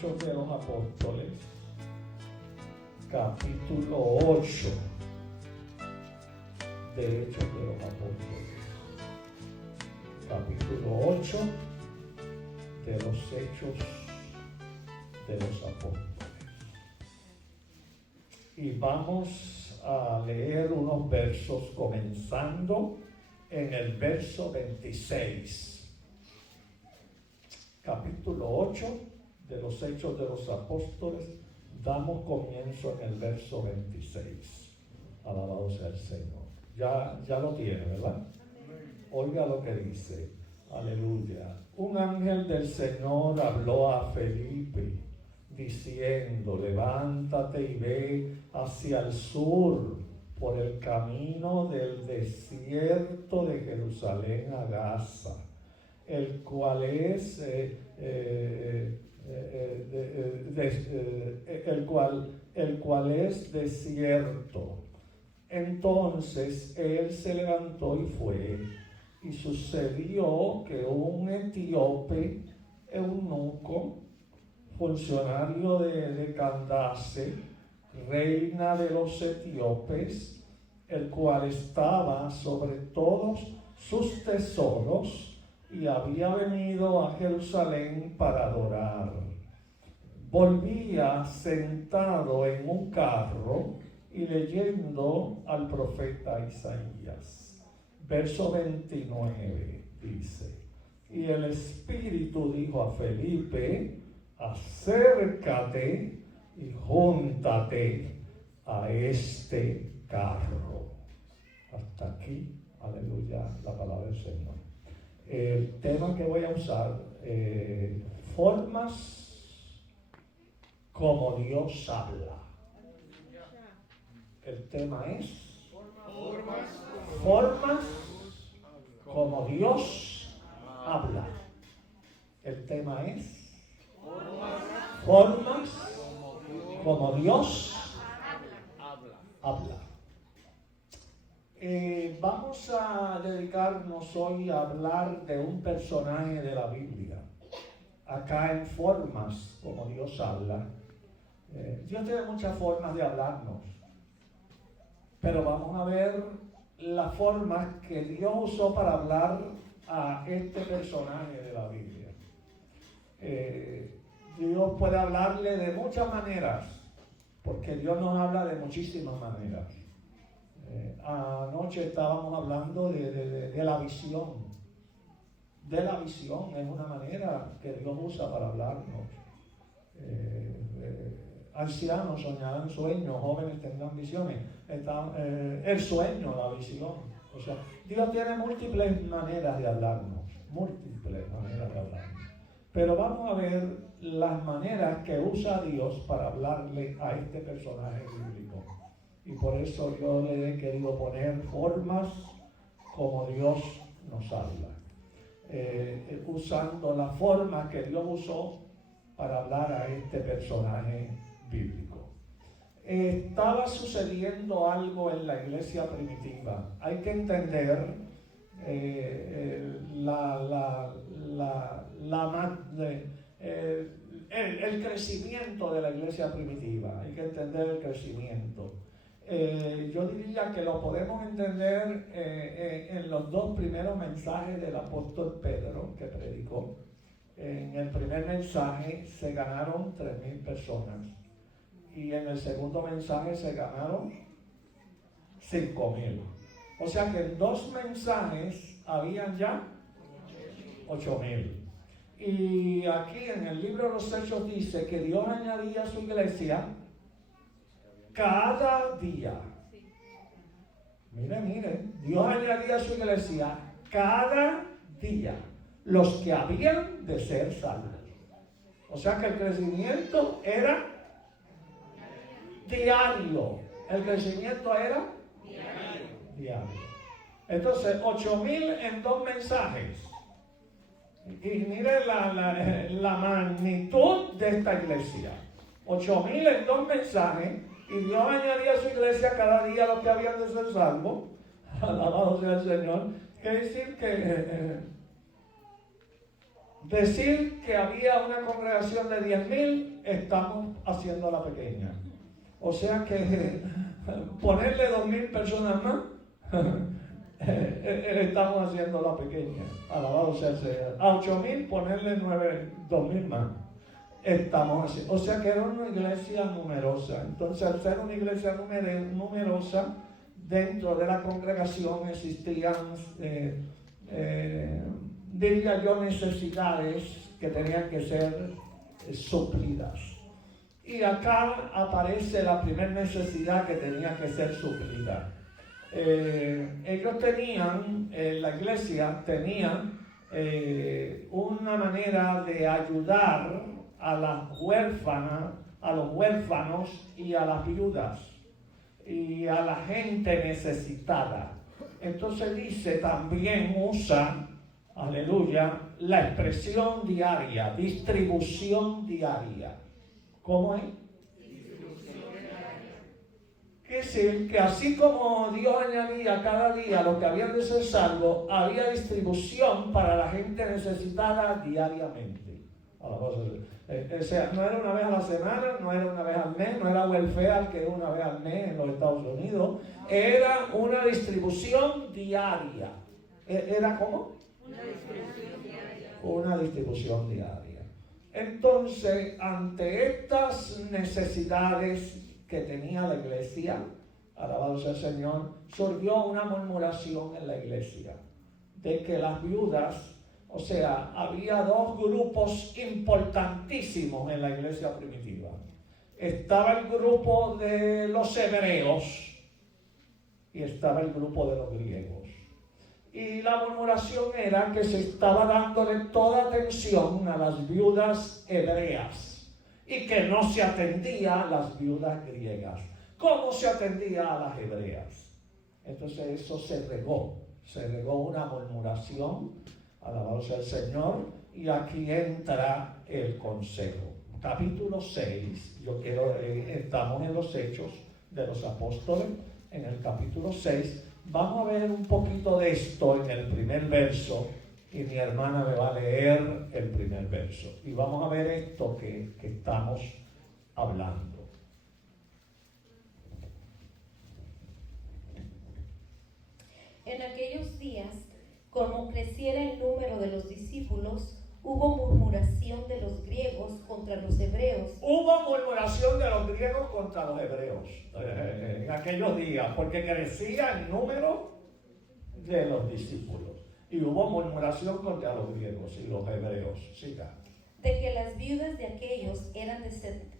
Hechos de los Apóstoles, capítulo 8 de Hechos de los Apóstoles. Capítulo 8 de los Hechos de los Apóstoles. Y vamos a leer unos versos comenzando en el verso 26. Capítulo 8 de los Hechos de los Apóstoles, damos comienzo en el verso 26. Alabado sea el Señor. Ya lo tiene, ¿verdad? Oiga lo que dice. Aleluya. Un ángel del Señor habló a Felipe, diciendo: levántate y ve hacia el sur, por el camino del desierto de Jerusalén a Gaza, el cual es desierto. Entonces él se levantó y fue, y sucedió que un etíope, eunuco, funcionario de Candace, reina de los etíopes, el cual estaba sobre todos sus tesoros, y había venido a Jerusalén para adorar. Volvía sentado en un carro y leyendo al profeta Isaías. Verso 29 dice: y el Espíritu dijo a Felipe: acércate y júntate a este carro. Hasta aquí, aleluya, la palabra del Señor. El tema que voy a usar, formas como Dios habla. El tema es formas como Dios habla. El tema es formas como Dios habla. Vamos a dedicarnos hoy a hablar de un personaje de la Biblia. Acá en formas como Dios habla. Dios tiene muchas formas de hablarnos, pero vamos a ver las formas que Dios usó para hablar a este personaje de la Biblia. Dios puede hablarle de muchas maneras, porque Dios nos habla de muchísimas maneras. Anoche estábamos hablando de la visión. De la visión es una manera que Dios usa para hablarnos. Ancianos soñarán sueños, jóvenes tendrán visiones. El sueño, la visión. O sea, Dios tiene múltiples maneras de hablarnos. Pero vamos a ver las maneras que usa Dios para hablarle a este personaje bíblico. Y por eso yo le he querido poner formas como Dios nos habla. Usando la forma que Dios usó para hablar a este personaje bíblico. Estaba sucediendo algo en la iglesia primitiva. Hay que entender el crecimiento de la iglesia primitiva. Hay que entender el crecimiento. Yo diría que lo podemos entender en los dos primeros mensajes del apóstol Pedro que predicó. En el primer mensaje se ganaron 3,000 personas y en el segundo mensaje se ganaron 5,000. O sea que en dos mensajes habían ya 8,000. Y aquí en el libro de los Hechos dice que Dios añadía a su iglesia cada día. Mire, Dios añadía a su iglesia cada día los que habían de ser salvos. O sea que el crecimiento era diario. El crecimiento era diario. Entonces, 8,000 en dos mensajes. Y mire la magnitud de esta iglesia. 8,000 en dos mensajes. Y Dios añadía a su iglesia cada día los que habían de ser salvos. Alabado sea el Señor. Quiere decir que decir que había una congregación de 10,000, estamos haciéndola pequeña. O sea que ponerle 2,000 personas más, estamos haciéndola pequeña. Alabado sea el Señor. A 8,000 ponerle 2,000 más. Estamos así. O sea que era una iglesia numerosa. Entonces, al ser una iglesia numerosa, dentro de la congregación existían, diría yo, necesidades que tenían que ser suplidas. Y acá aparece la primera necesidad que tenía que ser suplida. Ellos tenían, la iglesia tenía una manera de ayudar a las huérfanas, a los huérfanos y a las viudas y a la gente necesitada. Entonces dice, también usa, aleluya, la expresión diaria, distribución diaria. ¿Cómo es? Es decir, que así como Dios añadía cada día lo que habían de ser salvos, había distribución para la gente necesitada diariamente. O sea, no era una vez a la semana, no era una vez al mes, no era welfare que era una vez al mes en los Estados Unidos, era una distribución diaria. ¿Era cómo? Una distribución diaria. Una distribución diaria. Entonces, ante estas necesidades que tenía la iglesia, alabado sea el Señor, surgió una murmuración en la iglesia de que las viudas, o sea, había dos grupos importantísimos en la iglesia primitiva. Estaba el grupo de los hebreos y estaba el grupo de los griegos. Y la murmuración era que se estaba dándole toda atención a las viudas hebreas y que no se atendía a las viudas griegas. ¿Cómo se atendía a las hebreas? Entonces eso se regó una murmuración, alabado sea el Señor, y aquí entra el consejo. Capítulo 6, estamos en los Hechos de los Apóstoles, en el capítulo 6, vamos a ver un poquito de esto en el primer verso, y mi hermana me va a leer el primer verso, y vamos a ver esto que estamos hablando. En aquellos días, como creciera el número de los discípulos, hubo murmuración de los griegos contra los hebreos. Hubo murmuración de los griegos contra los hebreos en aquellos días, porque crecía el número de los discípulos. Y hubo murmuración contra los griegos y los hebreos. Siga. De que las viudas de aquellos eran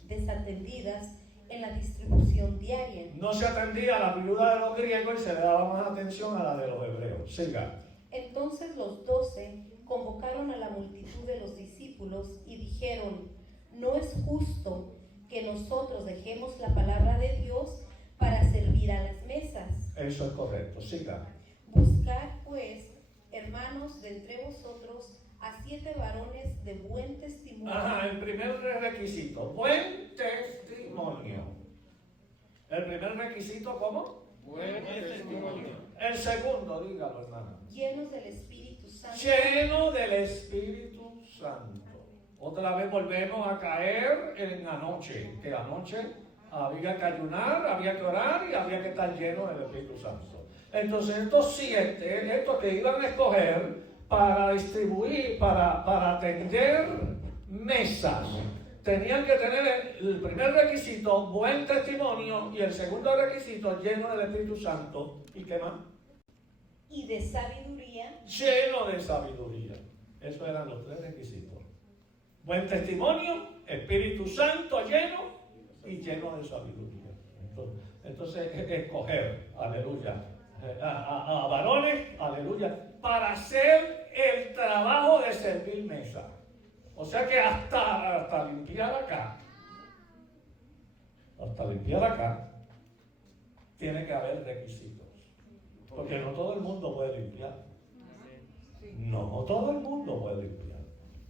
desatendidas en la distribución diaria. No se atendía a la viuda de los griegos y se le daba más atención a la de los hebreos. Siga. Entonces los 12 convocaron a la multitud de los discípulos y dijeron: no es justo que nosotros dejemos la palabra de Dios para servir a las mesas. Eso es correcto. Siga. Buscad pues, hermanos, de entre vosotros a 7 varones de buen testimonio. El primer requisito, buen testimonio. El primer requisito, ¿cómo? Buen testimonio. El segundo, dígalo, hermana. Llenos del Espíritu Santo. Lleno del Espíritu Santo. Otra vez volvemos a caer en anoche, que anoche había que ayunar, había que orar y había que estar lleno del Espíritu Santo. Entonces estos 7, estos que iban a escoger para distribuir, para atender mesas, tenían que tener el primer requisito, buen testimonio, y el segundo requisito, lleno del Espíritu Santo. ¿Y qué más? Y de sabiduría. Lleno de sabiduría. Esos eran los 3 requisitos. Buen testimonio, Espíritu Santo lleno y lleno de sabiduría. Entonces escoger, aleluya, a varones, aleluya, para hacer el trabajo de servir mesa. O sea que hasta limpiar acá, tiene que haber requisitos. Porque no todo el mundo puede limpiar. No todo el mundo puede limpiar.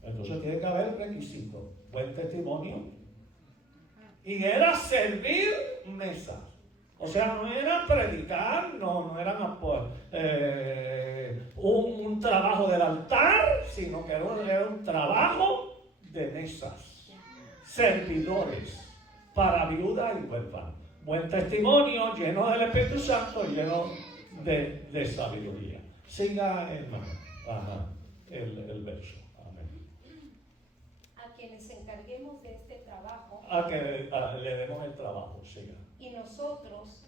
Entonces tiene que haber requisitos. Buen testimonio. Y era servir mesas. O sea, no era predicar, no era un trabajo del altar, sino que era un trabajo mesas, servidores para viuda y huérfano. Buen testimonio, lleno del Espíritu Santo, lleno de sabiduría. Siga, hermano, el verso. Amén. A quienes encarguemos de este trabajo, A que le demos el trabajo, siga. y nosotros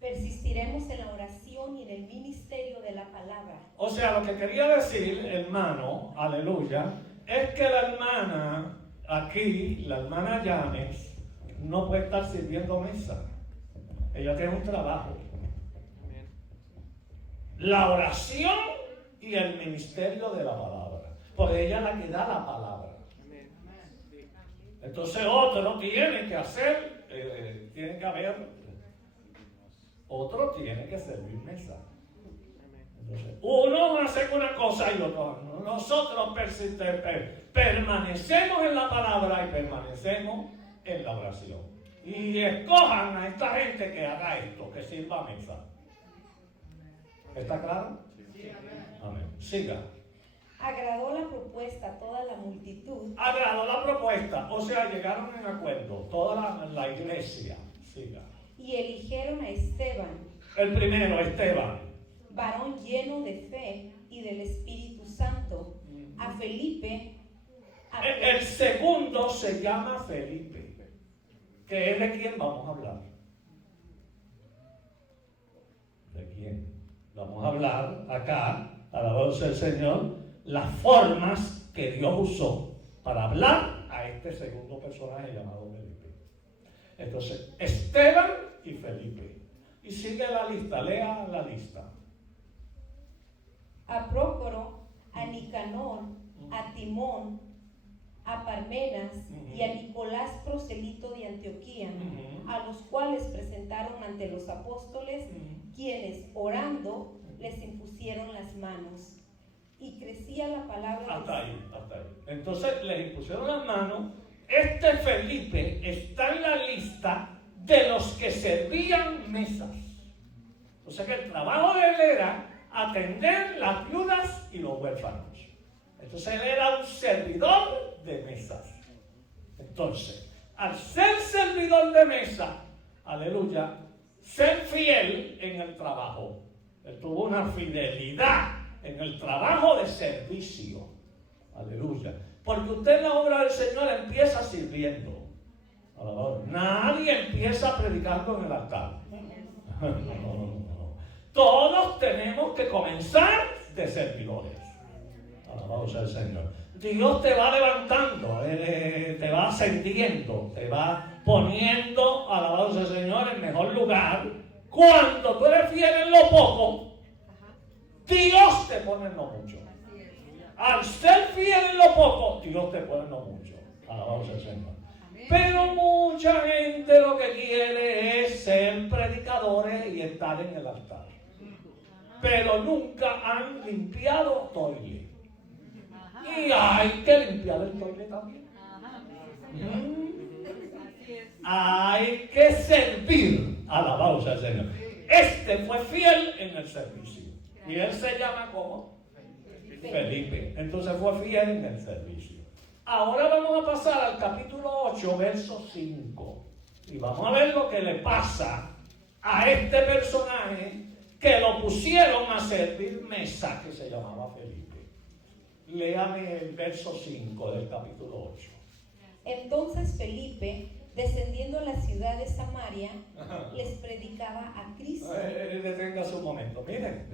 persistiremos en la oración y en el ministerio de la palabra. O sea, lo que quería decir, hermano, aleluya, es que la hermana aquí, la hermana Yanes, no puede estar sirviendo mesa. Ella tiene un trabajo. La oración y el ministerio de la palabra. Porque ella es la que da la palabra. Entonces otro tiene que hacer, tiene que haber, otro tiene que servir mesa. Entonces, uno hace una cosa y otro no. Nosotros permanecemos en la palabra y permanecemos en la oración. Y escojan a esta gente que haga esto, que sirva mesa. ¿Está claro? Amén. Siga. Agradó la propuesta a toda la multitud, Agradó la propuesta, o sea, llegaron en acuerdo, toda la iglesia. Siga. y eligieron a Esteban, El primero, Esteban. varón lleno de fe y del Espíritu Santo, a Felipe, El segundo se llama Felipe, que es de quién vamos a hablar. ¿De quién? Vamos a hablar acá, alabado sea el Señor, las formas que Dios usó para hablar a este segundo personaje llamado Felipe. Entonces, Esteban y Felipe. Y sigue la lista, lea la lista. a Prócoro, a Nicanor, a Timón, a Parmenas y a Nicolás, proselito de Antioquía, a los cuales presentaron ante los apóstoles, quienes, orando, les impusieron las manos. Y crecía la palabra. Hasta ahí. Entonces les impusieron las manos. Este Felipe está en la lista de los que servían mesas. O sea que el trabajo de él era atender las viudas y los huérfanos. Entonces él era un servidor de mesas. Entonces, al ser servidor de mesa, aleluya, ser fiel en el trabajo. Él tuvo una fidelidad en el trabajo de servicio. Aleluya. Porque usted en la obra del Señor empieza sirviendo. Nadie empieza predicando en el altar. No. Todos tenemos que comenzar de servidores. Alabado sea el Señor. Dios te va levantando, te va ascendiendo, te va poniendo, alabado sea el Señor, en mejor lugar. Cuando tú eres fiel en lo poco, Dios te pone en lo mucho. Al ser fiel en lo poco, Dios te pone en lo mucho. Alabado sea el Señor. Pero mucha gente lo que quiere es ser predicadores y estar en el altar. Pero nunca han limpiado toile. Y hay que limpiar el toile también. Hay que servir. Alabado sea el Señor. Este fue fiel en el servicio. Y él se llama ¿cómo? Felipe. Entonces fue fiel en el servicio. Ahora vamos a pasar al capítulo 8, verso 5. Y vamos a ver lo que le pasa a este personaje que lo pusieron a servir mesa, que se llamaba Felipe. Léame el verso 5 del capítulo 8. Entonces Felipe, descendiendo a la ciudad de Samaria, les predicaba a Cristo. Deténgase un momento, miren.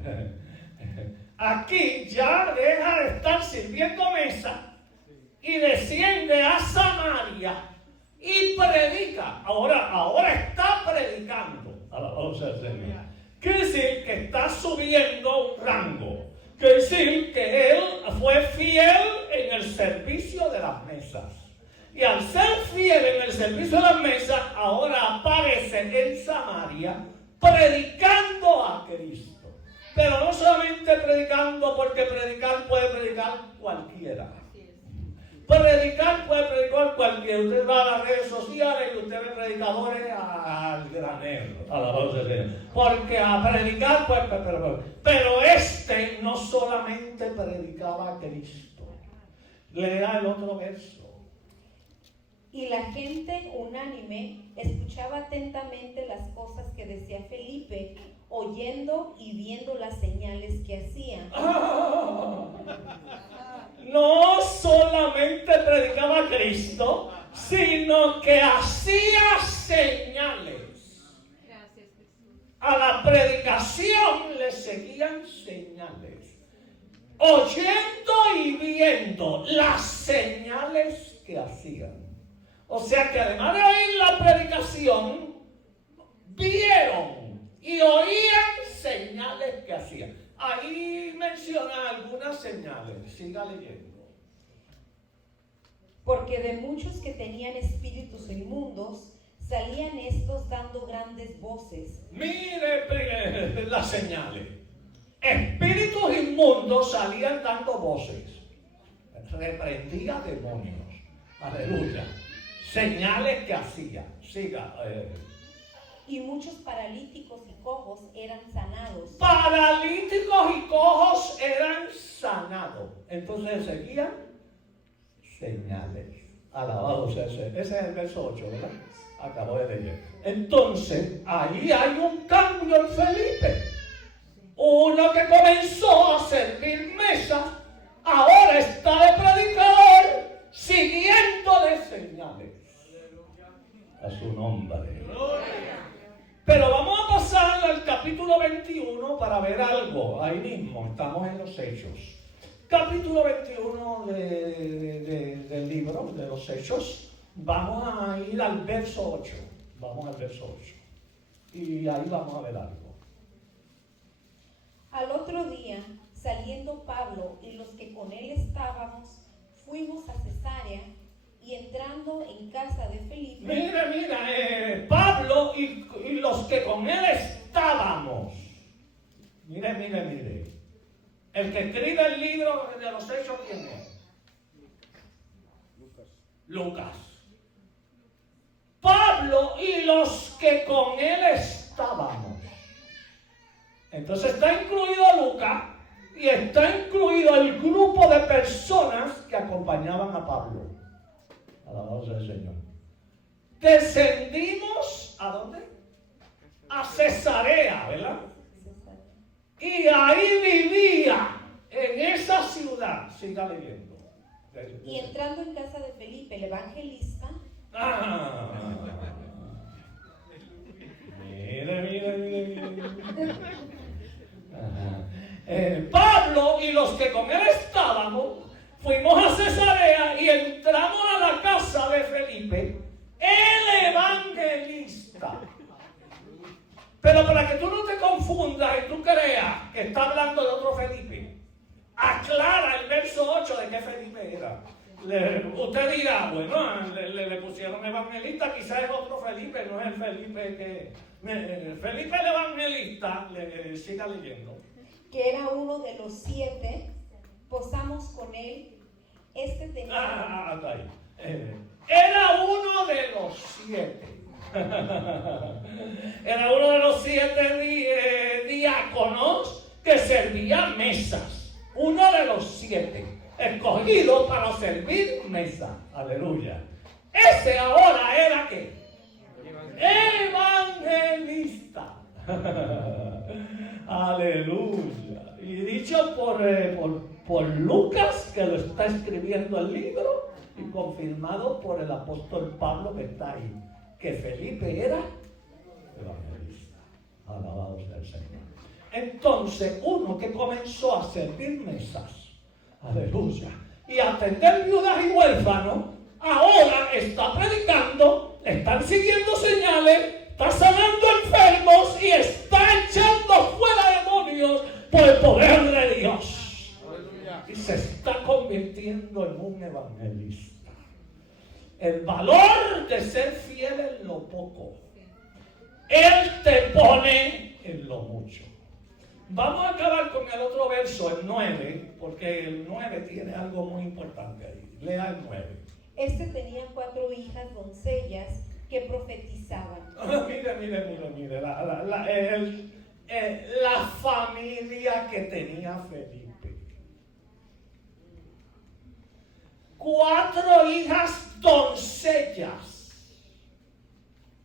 Aquí ya deja de estar sirviendo mesa y desciende a Samaria y predica. Ahora está predicando. Alabado sea el Señor. Quiere decir que está subiendo un rango. Quiere decir que él fue fiel en el servicio de las mesas. Y al ser fiel en el servicio de las mesas, ahora aparece en Samaria predicando a Cristo. Pero no solamente predicando, porque puede predicar cualquiera. Predicar puede predicar cualquiera. Usted va a las redes sociales y usted ve predicadores al granero. Alabado sea el Señor. Porque a predicar, pero este no solamente predicaba a Cristo. Lea el otro verso. Y la gente unánime escuchaba atentamente las cosas que decía Felipe, oyendo y viendo las señales que hacía. No solamente predicaba a Cristo, sino que hacía señales. A la predicación le seguían señales, oyendo y viendo las señales que hacían. O sea que además de oír la predicación, vieron y oían señales que hacían. Ahí menciona algunas señales, siga leyendo. Porque de muchos que tenían espíritus inmundos, salían estos dando grandes voces. Mire las señales. Espíritus inmundos salían dando voces. Reprendía demonios. Aleluya. Señales que hacía. Siga. Y muchos paralíticos y cojos eran sanados. Paralíticos y cojos eran sanados. Entonces seguían señales. Alabado sea ese. Ese es el verso 8, ¿verdad? Acabo de leer. Entonces, ahí hay un cambio en Felipe. Uno que comenzó a servir mesas, ahora está de predicador, siguiéndole señales. A su nombre. Pero vamos a pasar al capítulo 21 para ver algo. Ahí mismo, estamos en los Hechos. Capítulo 21 del libro de los Hechos. Vamos a ir al verso 8. Vamos al verso 8. Y ahí vamos a ver algo. Al otro día, saliendo Pablo y los que con él estábamos, fuimos a Cesarea, y entrando en casa de Felipe. Mira, Pablo y los que con él estábamos. Mire. El que escribe el libro de los Hechos, ¿quién es? Lucas. Pablo y los que con él estábamos. Entonces está incluido Lucas y está incluido el grupo de personas que acompañaban a Pablo. Alabado sea el Señor. Descendimos, ¿a dónde? A Cesarea, ¿verdad? Y ahí vivía, en esa ciudad. Siga leyendo. Y entrando en casa de Felipe, el evangelista. Mire. Pablo y los que con él estábamos, fuimos a Cesarea y entramos a la casa de Felipe, el evangelista. Pero para que tú no te confundas y tú creas que está hablando de otro Felipe, aclara el verso 8 de qué Felipe era. Usted dirá, bueno, le pusieron evangelista, quizás es otro Felipe, no es el Felipe que... Felipe el evangelista, siga leyendo. Que era uno de los 7, posamos con él. Este tenía... Hasta ahí. Era uno de los 7. Era uno de los 7 diáconos que servía mesas. Uno de los 7, escogido para servir mesas. Aleluya. Ese ahora era ¿qué? Evangelista. Aleluya. Y dicho por Lucas, que lo está escribiendo el libro, y confirmado por el apóstol Pablo, que está ahí, que Felipe era evangelista. Alabado sea el Señor. Entonces, uno que comenzó a servir mesas, aleluya, y a atender viudas y huérfanos, ahora está predicando, están siguiendo señales, está sanando enfermos y está echando fuera demonios por el poder de Dios. Aleluya. Y se está convirtiendo en un evangelista. El valor de ser fiel en lo poco, Él te pone en lo mucho. Vamos a acabar con el otro verso, el 9, porque el 9 tiene algo muy importante ahí. Lea el 9. Este tenía 4 hijas doncellas que profetizaban. Mire, la familia que tenía Felipe. 4 hijas doncellas.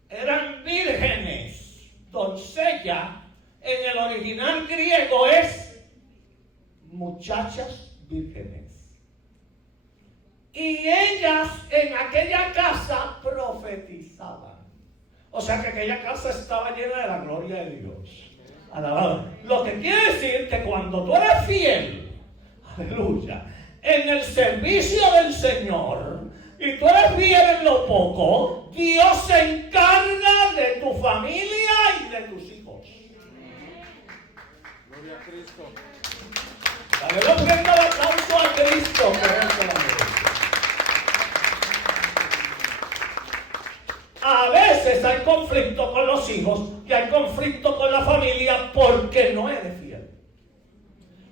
Eran vírgenes. Doncella en el original griego es muchachas vírgenes. Y ellas en aquella casa profetizaban. O sea que aquella casa estaba llena de la gloria de Dios. Alabado. Lo que quiere decir que cuando tú eres fiel, aleluya, en el servicio del Señor, y tú eres fiel en lo poco, Dios se encarga de tu familia y de tus hijos. Gloria a Cristo. Dale la ofrenda de aplauso a Cristo, que es el amor. A veces hay conflicto con los hijos y hay conflicto con la familia porque no eres fiel.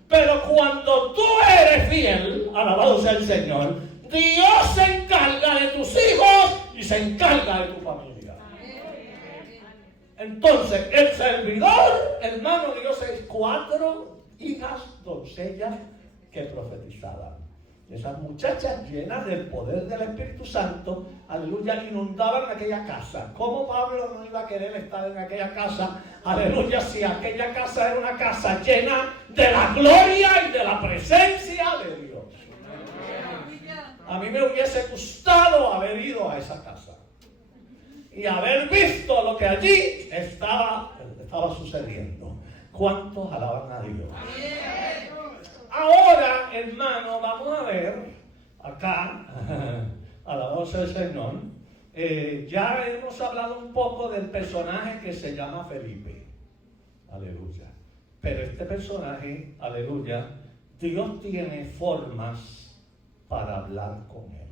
Pero cuando tú eres fiel, alabado sea el Señor, Dios se encarga de tus hijos y se encarga de tu familia. Entonces, el servidor, hermano, dio 4 hijas doncellas que profetizaban. Esas muchachas llenas del poder del Espíritu Santo, aleluya, inundaban aquella casa. ¿Cómo Pablo no iba a querer estar en aquella casa? Aleluya, si aquella casa era una casa llena de la gloria y de la presencia de Dios. A mí me hubiese gustado haber ido a esa casa y haber visto lo que allí estaba sucediendo. ¿Cuántos alaban a Dios? Ahora, hermano, vamos a ver acá, alabado sea el Señor. Ya hemos hablado un poco del personaje que se llama Felipe. Aleluya. Pero este personaje, aleluya, Dios tiene formas para hablar con él.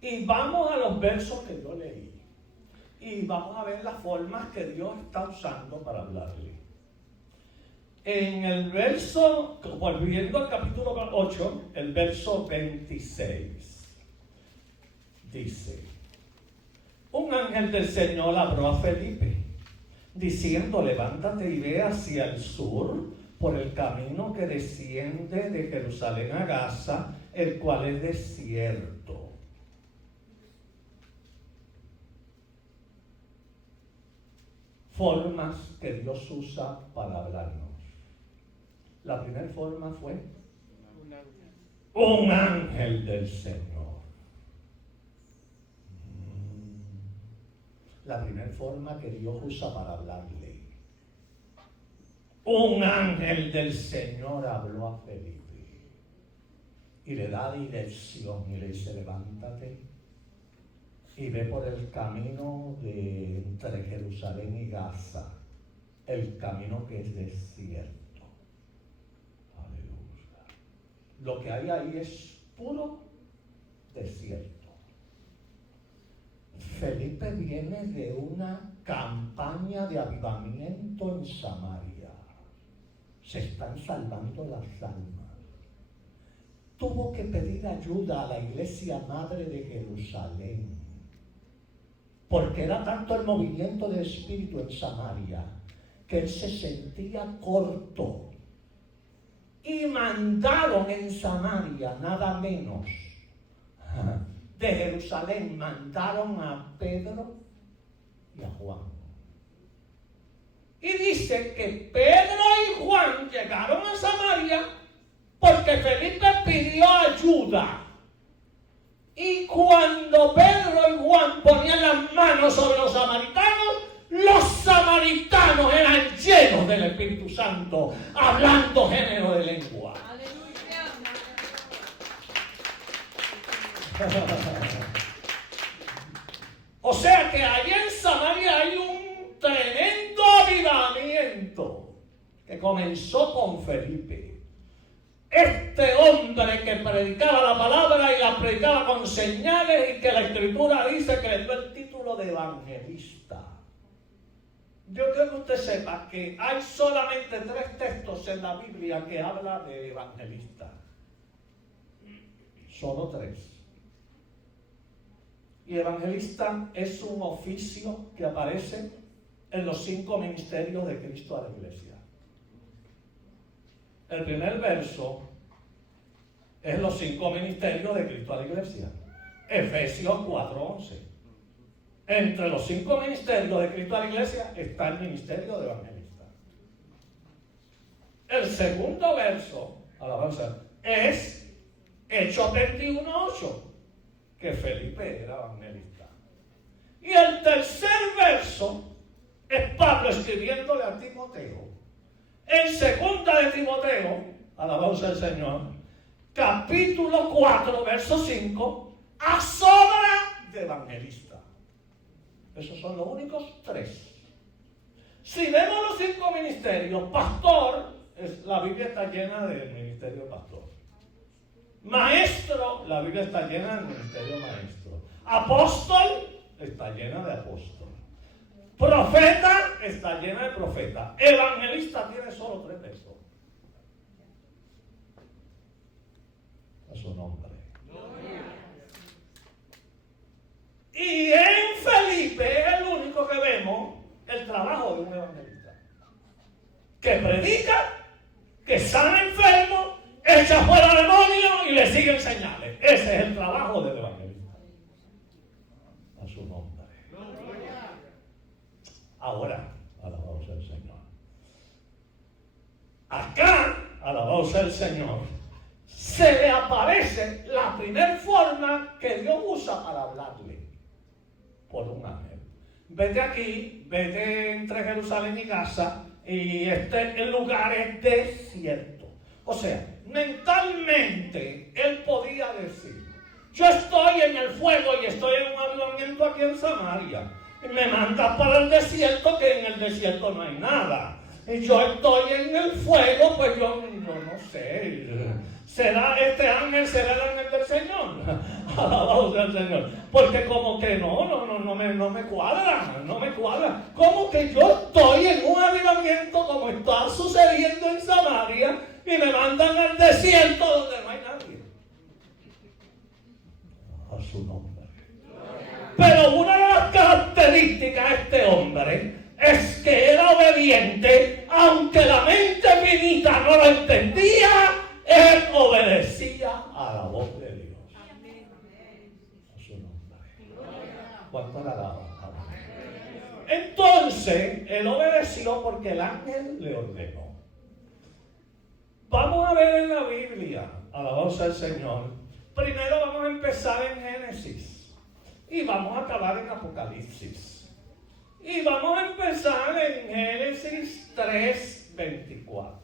Y vamos a los versos que yo leí. Y vamos a ver las formas que Dios está usando para hablarle. En el verso, volviendo al capítulo 8, el verso 26, dice: un ángel del Señor habló a Felipe, diciendo: levántate y ve hacia el sur, por el camino que desciende de Jerusalén a Gaza, el cual es desierto. Formas que Dios usa para hablarnos. La primera forma fue un ángel del Señor. La primera forma que Dios usa para hablarle. Un ángel del Señor habló a Felipe y le da dirección y le dice: levántate y ve por el camino de entre Jerusalén y Gaza, el camino que es desierto. Lo que hay ahí es puro desierto. Felipe viene de una campaña de avivamiento en Samaria. Se están salvando las almas. Tuvo que pedir ayuda a la iglesia madre de Jerusalén, porque era tanto el movimiento del Espíritu en Samaria que él se sentía corto. Y mandaron en Samaria, nada menos, de Jerusalén, mandaron a Pedro y a Juan. Y dice que Pedro y Juan llegaron a Samaria porque Felipe pidió ayuda. Y cuando Pedro y Juan ponían las manos sobre los samaritanos eran llenos del Espíritu Santo, hablando género de lengua. O sea que allí en Samaria hay un tremendo avivamiento que comenzó con Felipe. Este hombre que predicaba la palabra y la predicaba con señales, y que la Escritura dice que le dio el título de evangelista. Yo quiero que usted sepa que hay solamente 3 textos en la Biblia que hablan de evangelista. Solo 3. Y evangelista es un oficio que aparece en los 5 ministerios de Cristo a la iglesia. El primer verso es los 5 ministerios de Cristo a la iglesia. Efesios 4:11. Entre los 5 ministerios de Cristo a la iglesia está el ministerio de evangelista. El segundo verso, alabanza, es Hechos 21:8, que Felipe era evangelista. Y el tercer verso es Pablo escribiéndole a Timoteo. En segunda de Timoteo, alabanza del Señor, capítulo 4, verso 5, a sobra de evangelista. Esos son los únicos 3. Si vemos los 5 ministerios, pastor, la Biblia está llena del ministerio pastor. Maestro, la Biblia está llena del ministerio maestro. Apóstol, está llena de apóstol. Profeta, está llena de profeta. Evangelista tiene solo 3 versos. A su nombre. Y en Felipe es el único que vemos el trabajo de un evangelista. Que predica, que sana enfermos, echa fuera demonios y le siguen señales. Ese es el trabajo del evangelista. A su nombre. Ahora, alabado sea el Señor. Acá, alabado sea el Señor, se le aparece la primera forma que Dios usa para hablarle. Por un ángel. Vete aquí, vete entre Jerusalén y Gaza, y el lugar es desierto. O sea, mentalmente él podía decir: yo estoy en el fuego y estoy en un avivamiento aquí en Samaria. Y me mandas para el desierto, que en el desierto no hay nada. Y yo estoy en el fuego, pues yo no sé. ¿Será este ángel, será el ángel del Señor? Alabado sea el Señor. Porque como que no me cuadra, no me cuadra. Como que yo estoy en un avivamiento como está sucediendo en Samaria y me mandan al desierto donde no hay nadie. A su nombre. Pero una de las características de este hombre es que era obediente, aunque la mente finita no lo entendía. Él obedecía a la voz de Dios. A su nombre. ¿Cuánto le alaba? Entonces, él obedeció porque el ángel le ordenó. Vamos a ver en la Biblia, alabado sea el Señor. Primero vamos a empezar en Génesis. Y vamos a acabar en Apocalipsis. Y vamos a empezar en Génesis 3:24.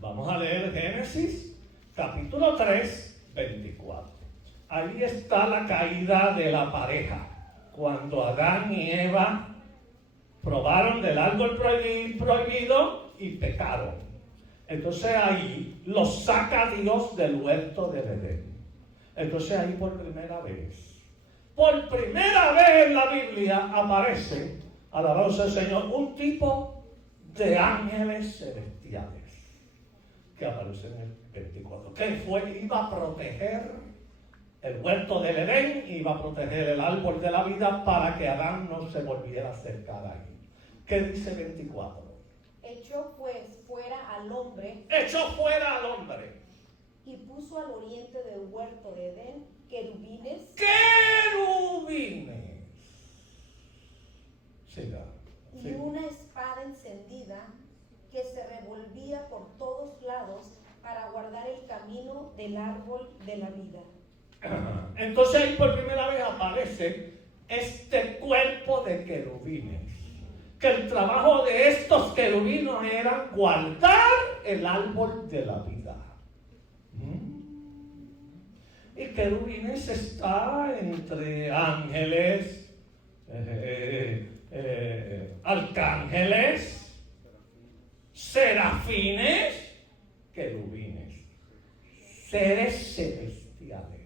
Vamos a leer Génesis capítulo 3, 24. Ahí está la caída de la pareja. Cuando Adán y Eva probaron del árbol prohibido y pecaron. Entonces ahí los saca Dios del huerto del Edén. Entonces ahí por primera vez en la Biblia aparece, alabado sea el Señor, un tipo de ángeles celestiales. Que aparece en el 24, que iba a proteger el huerto del Edén, iba a proteger el árbol de la vida para que Adán no se volviera a acercar ahí. ¿Qué dice 24? Echó pues fuera al hombre y puso al oriente del huerto de Edén querubines. Siga. Y una espada encendida que se revolvía por todos lados para guardar el camino del árbol de la vida. Entonces ahí por primera vez aparece este cuerpo de querubines. Que el trabajo de estos querubines era guardar el árbol de la vida. Y querubines está entre ángeles, arcángeles, serafines, querubines, seres celestiales.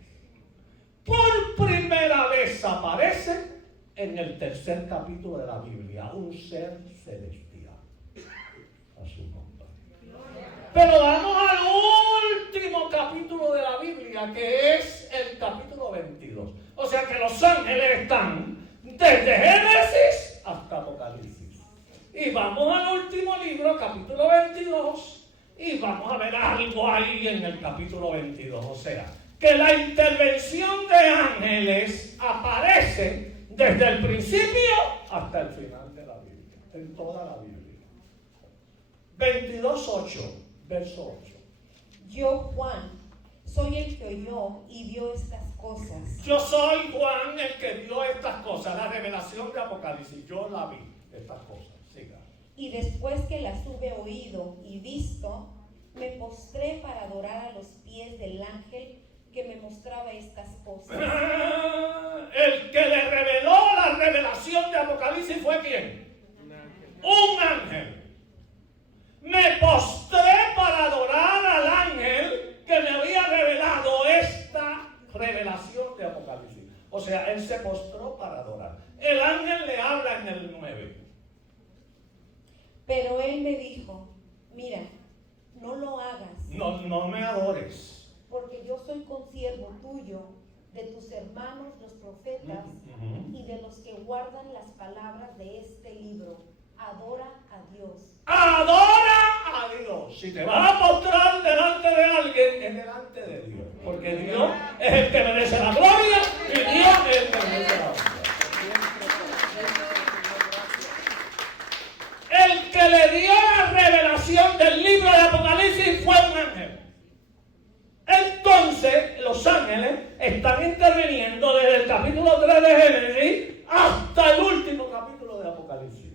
Por primera vez aparece en el 3er capítulo de la Biblia un ser celestial. A su nombre. Pero vamos al último capítulo de la Biblia, que es el capítulo 22. O sea que los ángeles están desde Génesis hasta Apocalipsis. Y vamos al último libro, capítulo 22, Y vamos a ver algo ahí en el capítulo 22. O sea, que la intervención de ángeles aparece desde el principio hasta el final de la Biblia, en toda la Biblia. 22:8, verso 8. Yo, Juan, soy el que oyó y vio estas cosas. Yo soy Juan el que vio estas cosas, la revelación de Apocalipsis. Yo la vi, estas cosas. Siga. Y después que las hube oído y visto, me postré para adorar a los pies del ángel que me mostraba estas cosas. El que le reveló la revelación de Apocalipsis fue ¿quién? Un ángel. Me postré para adorar al ángel que me había revelado esta revelación de Apocalipsis. O sea, él se postró para adorar. El ángel le habla en el 9. Pero él me dijo, mira, no lo hagas. No me adores. Porque yo soy consiervo tuyo, de tus hermanos los profetas y de los que guardan las palabras de este libro. Adora a Dios. Adora a Dios. Si te vas a postrar delante de alguien, es delante de Dios. Porque Dios es el que merece la gloria y Dios es el que merece la honra. El que le dio la revelación del libro de Apocalipsis fue un ángel. Entonces, los ángeles están interviniendo desde el capítulo 3 de Génesis hasta el último capítulo de Apocalipsis.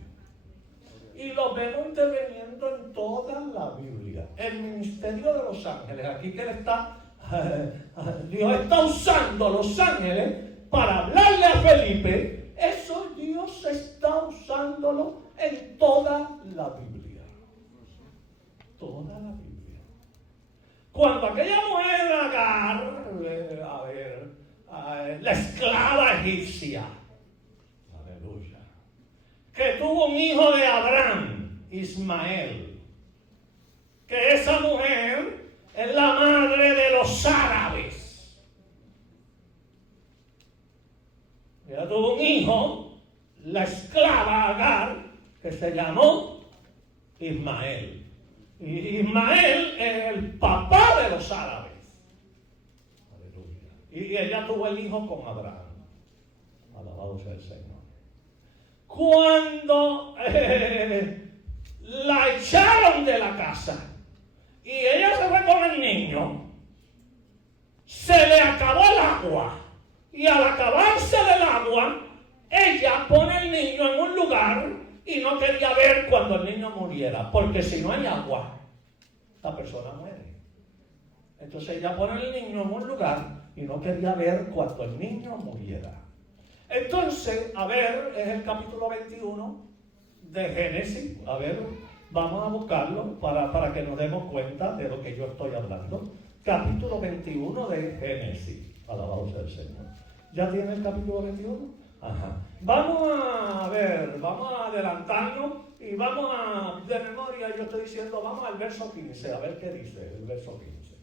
Y los vemos interviniendo en toda la Biblia. El ministerio de los ángeles, aquí que Dios está usando a los ángeles para hablarle a Felipe. Eso Dios está usándolo en toda la Biblia. Toda la Biblia. Cuando aquella mujer Agar, la esclava egipcia, aleluya, que tuvo un hijo de Abraham, Ismael, que esa mujer es la madre de los árabes. Ella tuvo un hijo, la esclava Agar, que se llamó Ismael. Y Ismael es el papá de los árabes. Aleluya. Y ella tuvo el hijo con Abraham. Alabado sea el Señor. Cuando la echaron de la casa y ella se fue con el niño, se le acabó el agua. Y al acabarse del agua, ella pone el niño en un lugar y no quería ver cuando el niño muriera, porque si no hay agua, la persona muere. Entonces ella pone el niño en un lugar y no quería ver cuando el niño muriera. Entonces, a ver, es el capítulo 21 de Génesis. A ver, vamos a buscarlo para que nos demos cuenta de lo que yo estoy hablando. Capítulo 21 de Génesis. Alabado sea el Señor. ¿Ya tiene el capítulo 21? Ajá. Vamos a ver, vamos a adelantarnos y vamos a, de memoria yo estoy diciendo, vamos al verso 15, a ver qué dice el verso 15.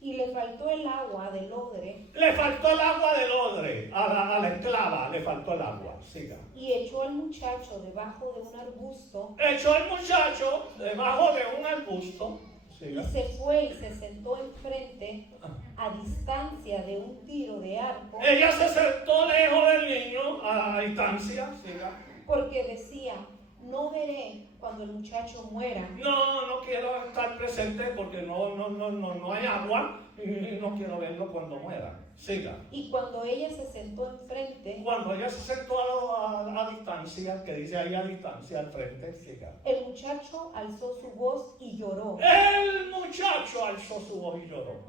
Y le faltó el agua del odre. Le faltó el agua del odre, a la esclava le faltó el agua, siga. Y echó al muchacho debajo de un arbusto. Echó al muchacho debajo de un arbusto, siga. Y se fue y se sentó enfrente, a distancia de un tiro de arco. Ella se sentó lejos del niño, a distancia, siga. Porque decía, no veré cuando el muchacho muera. No quiero estar presente porque no hay agua y no quiero verlo cuando muera. Siga. Y cuando ella se sentó enfrente, Cuando ella se sentó a distancia, que dice ahí a distancia, al frente, siga. el muchacho alzó su voz y lloró. El muchacho alzó su voz y lloró.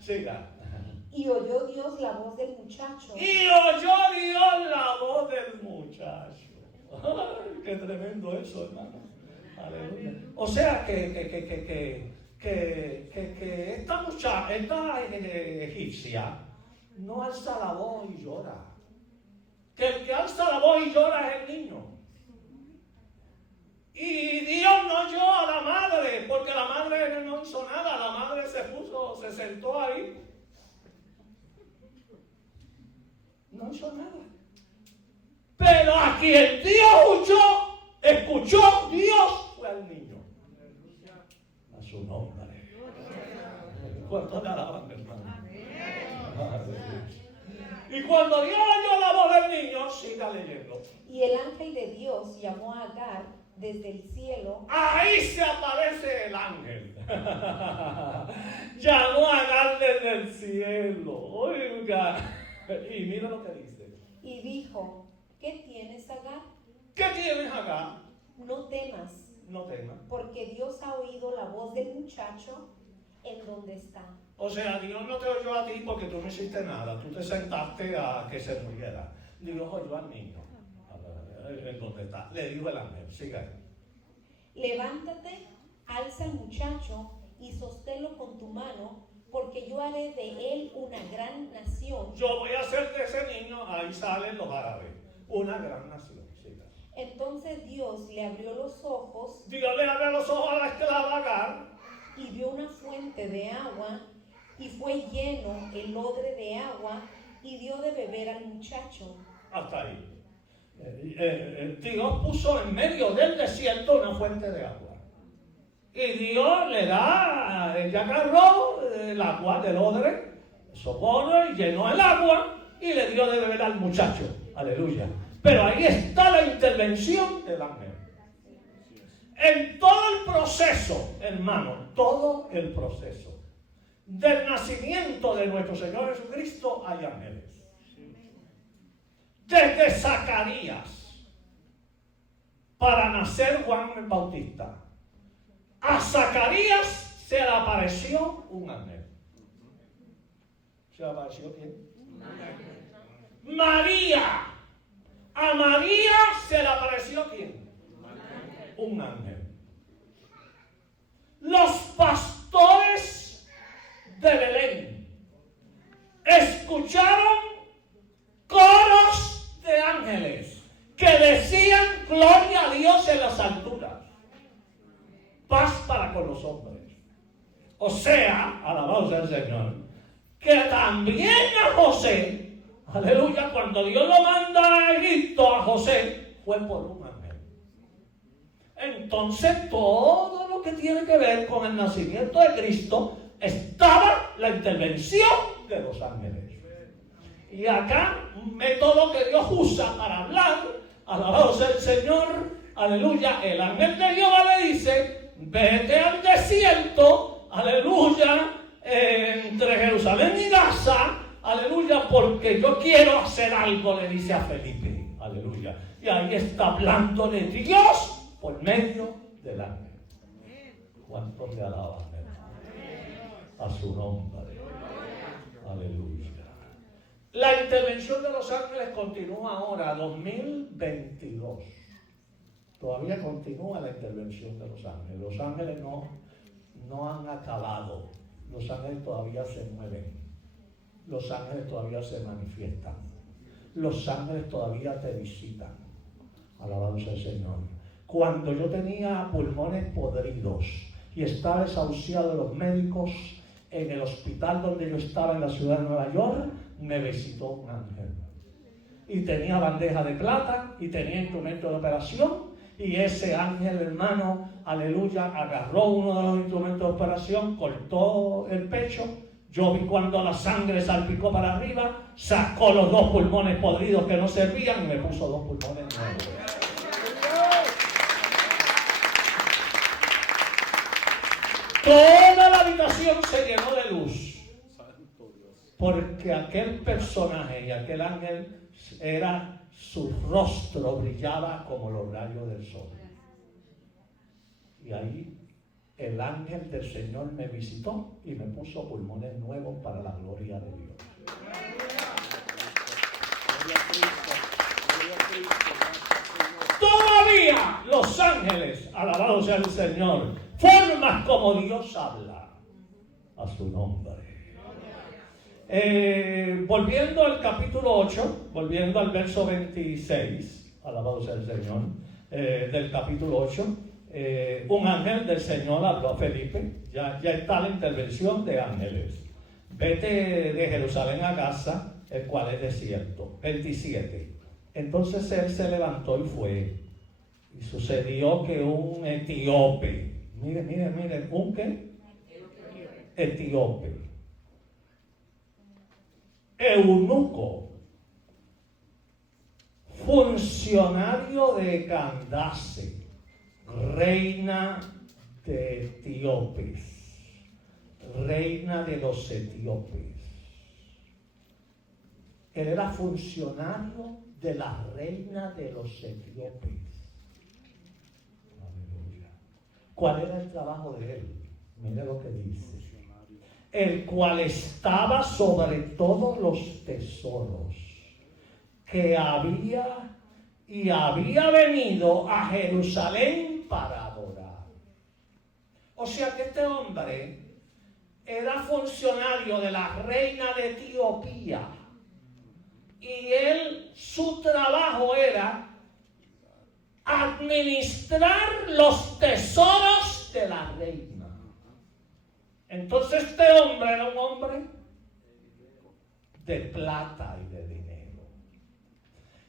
Siga. Y oyó Dios la voz del muchacho. Y oyó Dios la voz del muchacho. Ay, qué tremendo eso, hermano. Aleluya. O sea que esta muchacha, esta egipcia, no alza la voz y llora. Que el que alza la voz y llora es el niño. Y Dios no oyó a la madre, porque la madre no hizo nada. La madre se sentó ahí. No hizo nada. Pero a quien Dios escuchó Dios fue al niño. su nombre. ¿Cuánto le alaban, hermano? Y cuando Dios oyó la voz del niño, siga leyendo. Y el ángel de Dios llamó a Agar desde el cielo. Ahí se aparece el ángel. Llamó a Agar desde el cielo. Oiga. Y mira lo que dice. Y dijo, ¿qué tienes, Agar? ¿Qué tienes acá? No temas, No temas. porque Dios ha oído la voz del muchacho en donde está. O sea, Dios no te oyó a ti porque tú no hiciste nada. Tú te sentaste a que se muriera. Dios oyó al niño. En donde está. Le dijo el ángel. Siga ahí. Levántate, alza al muchacho y sosténlo con tu mano, porque yo haré de él una gran nación. Yo voy a hacer de ese niño, ahí salen los árabes, una gran nación. Siga. Entonces Dios le abrió los ojos Dios le abre los ojos a la esclava Agar. y vio una fuente de agua, y fue lleno el odre de agua, y dio de beber al muchacho. Hasta ahí. Dios puso en medio del desierto una fuente de agua. Y Dios le da, ella agarró el agua del odre, socorro, y llenó el agua y le dio de beber al muchacho. Aleluya. Pero ahí está la intervención del ángel. En todo el proceso, hermano, todo el proceso del nacimiento de nuestro Señor Jesucristo hay ángeles. Desde Zacarías, para nacer Juan el Bautista, a Zacarías se le apareció un ángel. ¿Se le apareció quién? María. A María se le apareció quién? Un ángel. Los pastores de Belén escucharon coros de ángeles que decían gloria a Dios en las alturas, paz para con los hombres. O sea, alabado sea el Señor, que también a José, aleluya, cuando Dios lo manda a Egipto a José, fue por un ángel. Entonces todo lo que tiene que ver con el nacimiento de Cristo estaba la intervención de los ángeles. Y acá, un método que Dios usa para hablar, alabado sea el Señor, aleluya, el ángel de Jehová le dice, vete al desierto, aleluya, entre Jerusalén y Gaza, aleluya, porque yo quiero hacer algo, le dice a Felipe, aleluya. Y ahí está hablando de Dios por medio del ángel. ¿Cuántos le alaban, a su nombre? Aleluya. La intervención de los ángeles continúa ahora, 2022. Todavía continúa la intervención de los ángeles. Los ángeles no han acabado. Los ángeles todavía se mueven. Los ángeles todavía se manifiestan. Los ángeles todavía te visitan. Alabado sea el Señor. Cuando yo tenía pulmones podridos y estaba desahuciado de los médicos en el hospital donde yo estaba en la ciudad de Nueva York, me visitó un ángel. Y tenía bandeja de plata y tenía instrumento de operación. Y ese ángel, hermano, aleluya, agarró uno de los instrumentos de operación, cortó el pecho. Yo vi cuando la sangre salpicó para arriba, sacó los dos pulmones podridos que no servían y me puso dos pulmones nuevos. Toda la habitación se llenó de luz. Porque aquel personaje y aquel ángel su rostro brillaba como los rayos del sol. Y ahí el ángel del Señor me visitó y me puso pulmones nuevos para la gloria de Dios. Todavía los ángeles, alabado sea el Señor, formas como Dios habla a su nombre. Volviendo al capítulo 8, volviendo al verso 26, alabado sea el Señor, del capítulo 8, un ángel del Señor habló a Felipe. Ya está la intervención de ángeles. Vete de Jerusalén a Gaza, el cual es desierto. 27. Entonces él se levantó y fue. Y sucedió que un etíope Miren, ¿un qué? Etíope. Eunuco. Funcionario de Candace, reina de etíopes, reina de los etíopes. Él era funcionario de la reina de los etíopes. Aleluya. ¿Cuál era el trabajo de él? Mire lo que dice. El cual estaba sobre todos los tesoros que había venido a Jerusalén para adorar. O sea que este hombre era funcionario de la reina de Etiopía y su trabajo era administrar los tesoros de la reina. Entonces este hombre era un hombre de plata y de dinero.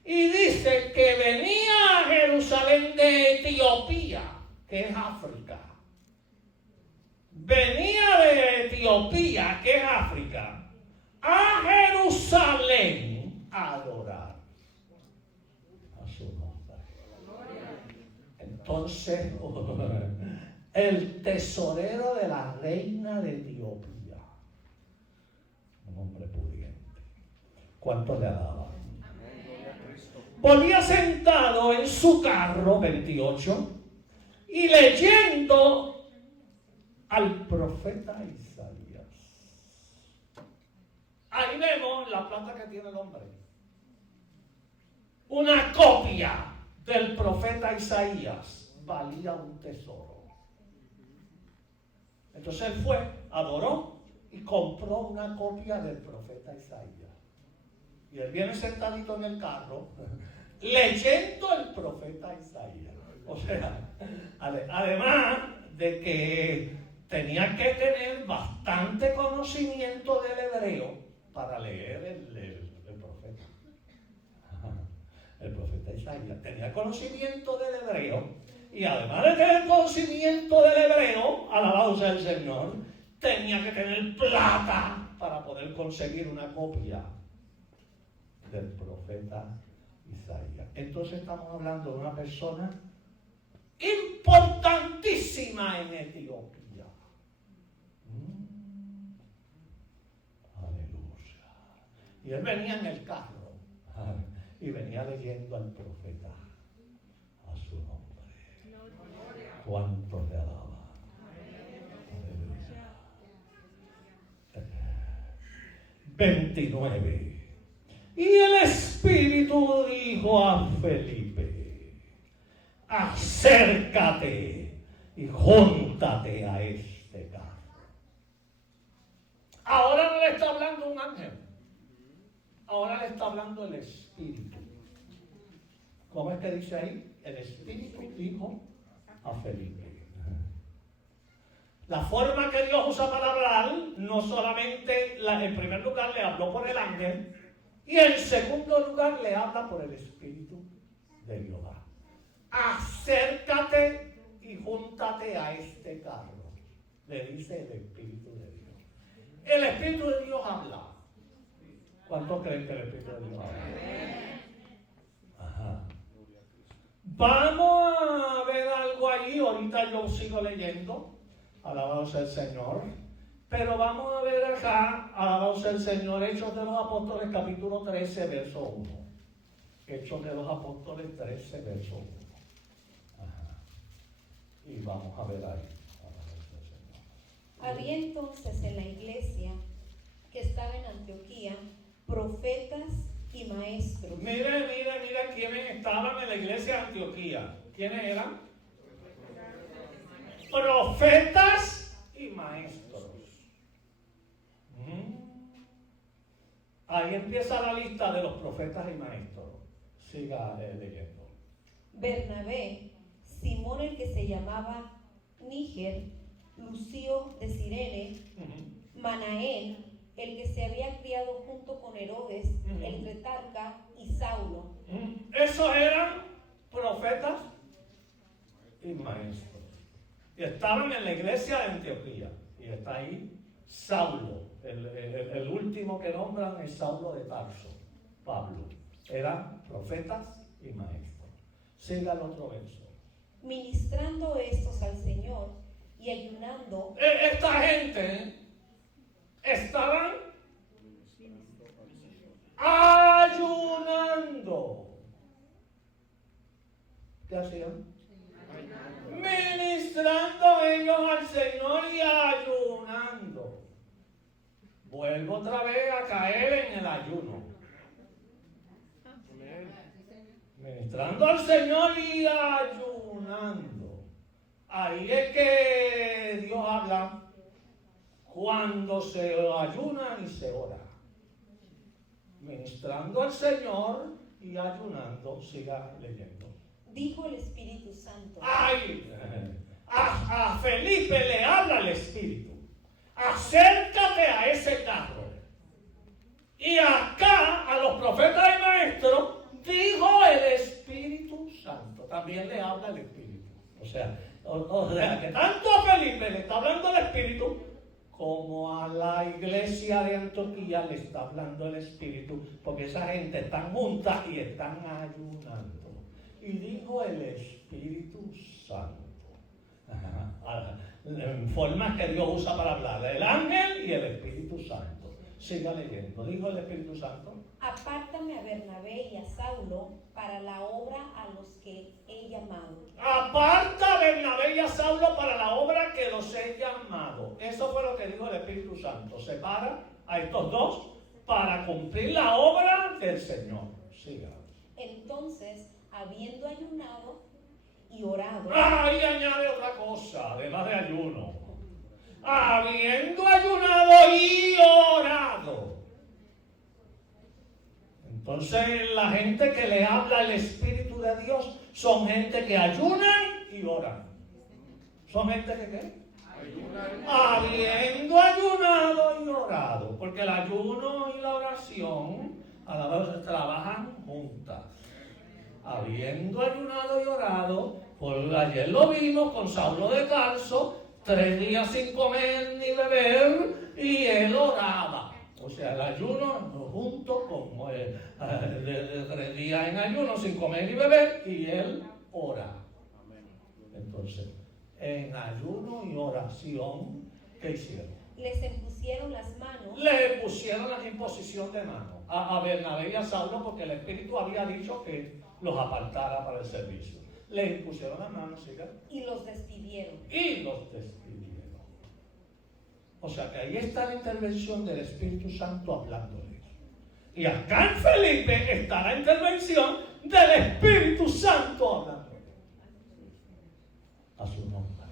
Y dice que venía a Jerusalén de Etiopía, que es África. Venía de Etiopía, que es África, a Jerusalén a adorar a su nombre. Entonces, el tesorero de la reina de Etiopía, un hombre pudiente. ¿Cuánto le daba? Volvía sentado en su carro, 28, y leyendo al profeta Isaías. Ahí vemos la plata que tiene el hombre. Una copia del profeta Isaías valía un tesoro. Entonces él fue, adoró y compró una copia del profeta Isaías. Y él viene sentadito en el carro leyendo el profeta Isaías. O sea, además de que tenía que tener bastante conocimiento del hebreo para leer el profeta. El profeta Isaías tenía conocimiento del hebreo y además de tener conocimiento del hebreo, alabado sea el Señor, tenía que tener plata para poder conseguir una copia del profeta Isaías. Entonces estamos hablando de una persona importantísima en Etiopía. Aleluya. Y él venía en el carro y venía leyendo al profeta a su nombre. ¿Cuánto le alaba? Aleluya. 29. Y el Espíritu dijo a Felipe: acércate y júntate a este carro. Ahora no le está hablando un ángel, ahora le está hablando el Espíritu. ¿Cómo es que dice ahí? El Espíritu dijo a Felipe. La forma que Dios usa para hablar, no solamente en primer lugar le habló por el ángel, y en segundo lugar le habla por el Espíritu de Jehová. Acércate y júntate a este carro, le dice el Espíritu de Dios. El Espíritu de Dios habla. ¿Cuántos creen que el Espíritu de Dios habla? Ajá. Vamos a ver algo allí, ahorita yo sigo leyendo, alabado sea el Señor, pero vamos a ver acá, alabado sea el Señor, Hechos de los Apóstoles capítulo 13, verso 1. Hechos de los Apóstoles 13, verso 1. Ajá. Y vamos a ver ahí. Había entonces en la iglesia que estaba en Antioquía profetas y maestros. Mira quiénes estaban en la iglesia de Antioquía. ¿Quiénes eran? Profetas y maestros. Ahí empieza la lista de los profetas y maestros. Siga leyendo. Bernabé, Simón el que se llamaba Níger, Lucio de Cirene, Manaén, el que se había criado junto con Herodes, el retarca, y Saulo. Esos eran profetas y maestros. Y estaban en la iglesia de Antioquía. Y está ahí Saulo. El último que nombran es Saulo de Tarso, Pablo. Eran profetas y maestros. Siga el otro verso. Ministrando estos al Señor y ayunando. Esta gente estaban ayunando. ¿Qué hacían? Ministrando ellos al Señor y ayunando. Vuelvo otra vez a caer en el ayuno. Ministrando al Señor y ayunando. Ahí es que Dios habla cuando se ayuna y se ora. Ministrando al Señor y ayunando. Siga leyendo. Dijo el Espíritu Santo. ¡Ay! A Felipe le habla el Espíritu. Acércate a ese carro. Y acá a los profetas y maestros dijo el Espíritu Santo. También le habla el Espíritu. O sea, que tanto a Felipe le está hablando el Espíritu, como a la iglesia de Antioquía le está hablando el Espíritu, porque esa gente están juntas y están ayunando. Y dijo el Espíritu Santo. En formas que Dios usa para hablar, el ángel y el Espíritu Santo. Siga leyendo. Dijo el Espíritu Santo: apártame a Bernabé y a Saulo para la obra a los que he llamado. Aparta a Bernabé y a Saulo para la obra que los he llamado. Eso fue lo que dijo el Espíritu Santo. Separa a estos dos para cumplir la obra del Señor. Siga. Entonces, habiendo ayunado y orado. Ahí añade otra cosa, además de ayuno. Habiendo ayunado y orado. Entonces, la gente que le habla el Espíritu de Dios son gente que ayunan y oran. ¿Son gente que qué? Habiendo ayunado y orado. Porque el ayuno y la oración a la vez trabajan juntas. Habiendo ayunado y orado, por ayer lo vimos con Saulo de Tarso, 3 días sin comer ni beber, y él oraba. O sea, el ayuno junto con 3 días en ayuno sin comer ni beber, y él ora. Entonces, en ayuno y oración, ¿qué hicieron? Les impusieron las manos. Le pusieron la imposición de mano a Bernabé y a Saulo, porque el Espíritu había dicho que los apartara para el servicio. Le impusieron las manos, ¿sí? Y los despidieron. Y los despidieron. O sea que ahí está la intervención del Espíritu Santo hablándoles. Y acá en Felipe está la intervención del Espíritu Santo hablándoles. A su nombre.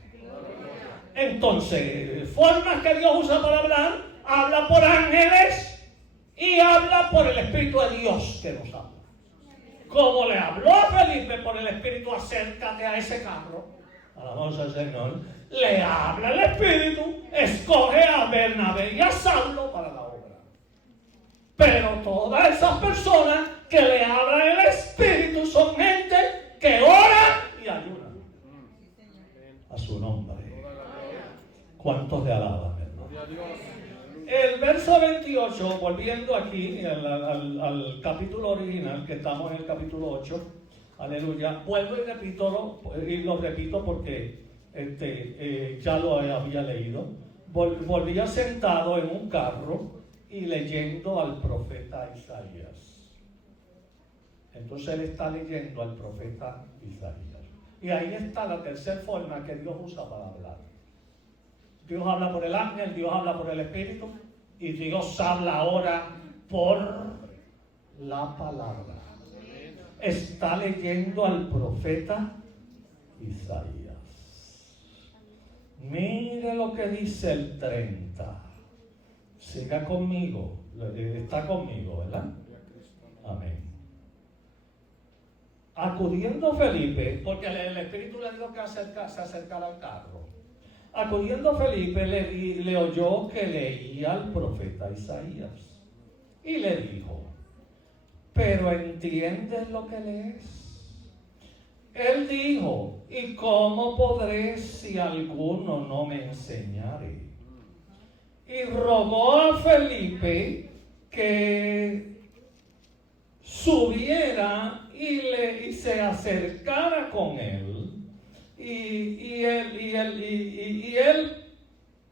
Entonces, formas que Dios usa para hablar: habla por ángeles y habla por el Espíritu de Dios que nos habla. Como le habló a Felipe por el Espíritu: acércate a ese carro. Alabamos al Señor. Le habla el Espíritu, escoge a Bernabé y a Saulo para la obra. Pero todas esas personas que le hablan el Espíritu son gente que ora y ayuna. A su nombre. ¿Cuántos le alaban, hermano? El verso 28, volviendo aquí al capítulo original, que estamos en el capítulo 8, aleluya, vuelvo y lo repito porque ya lo había leído. Volvía sentado en un carro y leyendo al profeta Isaías. Entonces él está leyendo al profeta Isaías. Y ahí está la tercera forma que Dios usa para hablar. Dios habla por el ángel, Dios habla por el Espíritu, y Dios habla ahora por la palabra. Está leyendo al profeta Isaías. Mire lo que dice el 30. Siga conmigo. Está conmigo, ¿verdad? Amén. Acudiendo Felipe, porque el Espíritu le dijo que se acercara al carro. Acudiendo Felipe le oyó que leía al profeta Isaías y le dijo: ¿pero entiendes lo que lees? Él dijo, ¿y cómo podré si alguno no me enseñare? Y rogó a Felipe que subiera y se acercara con él. Y el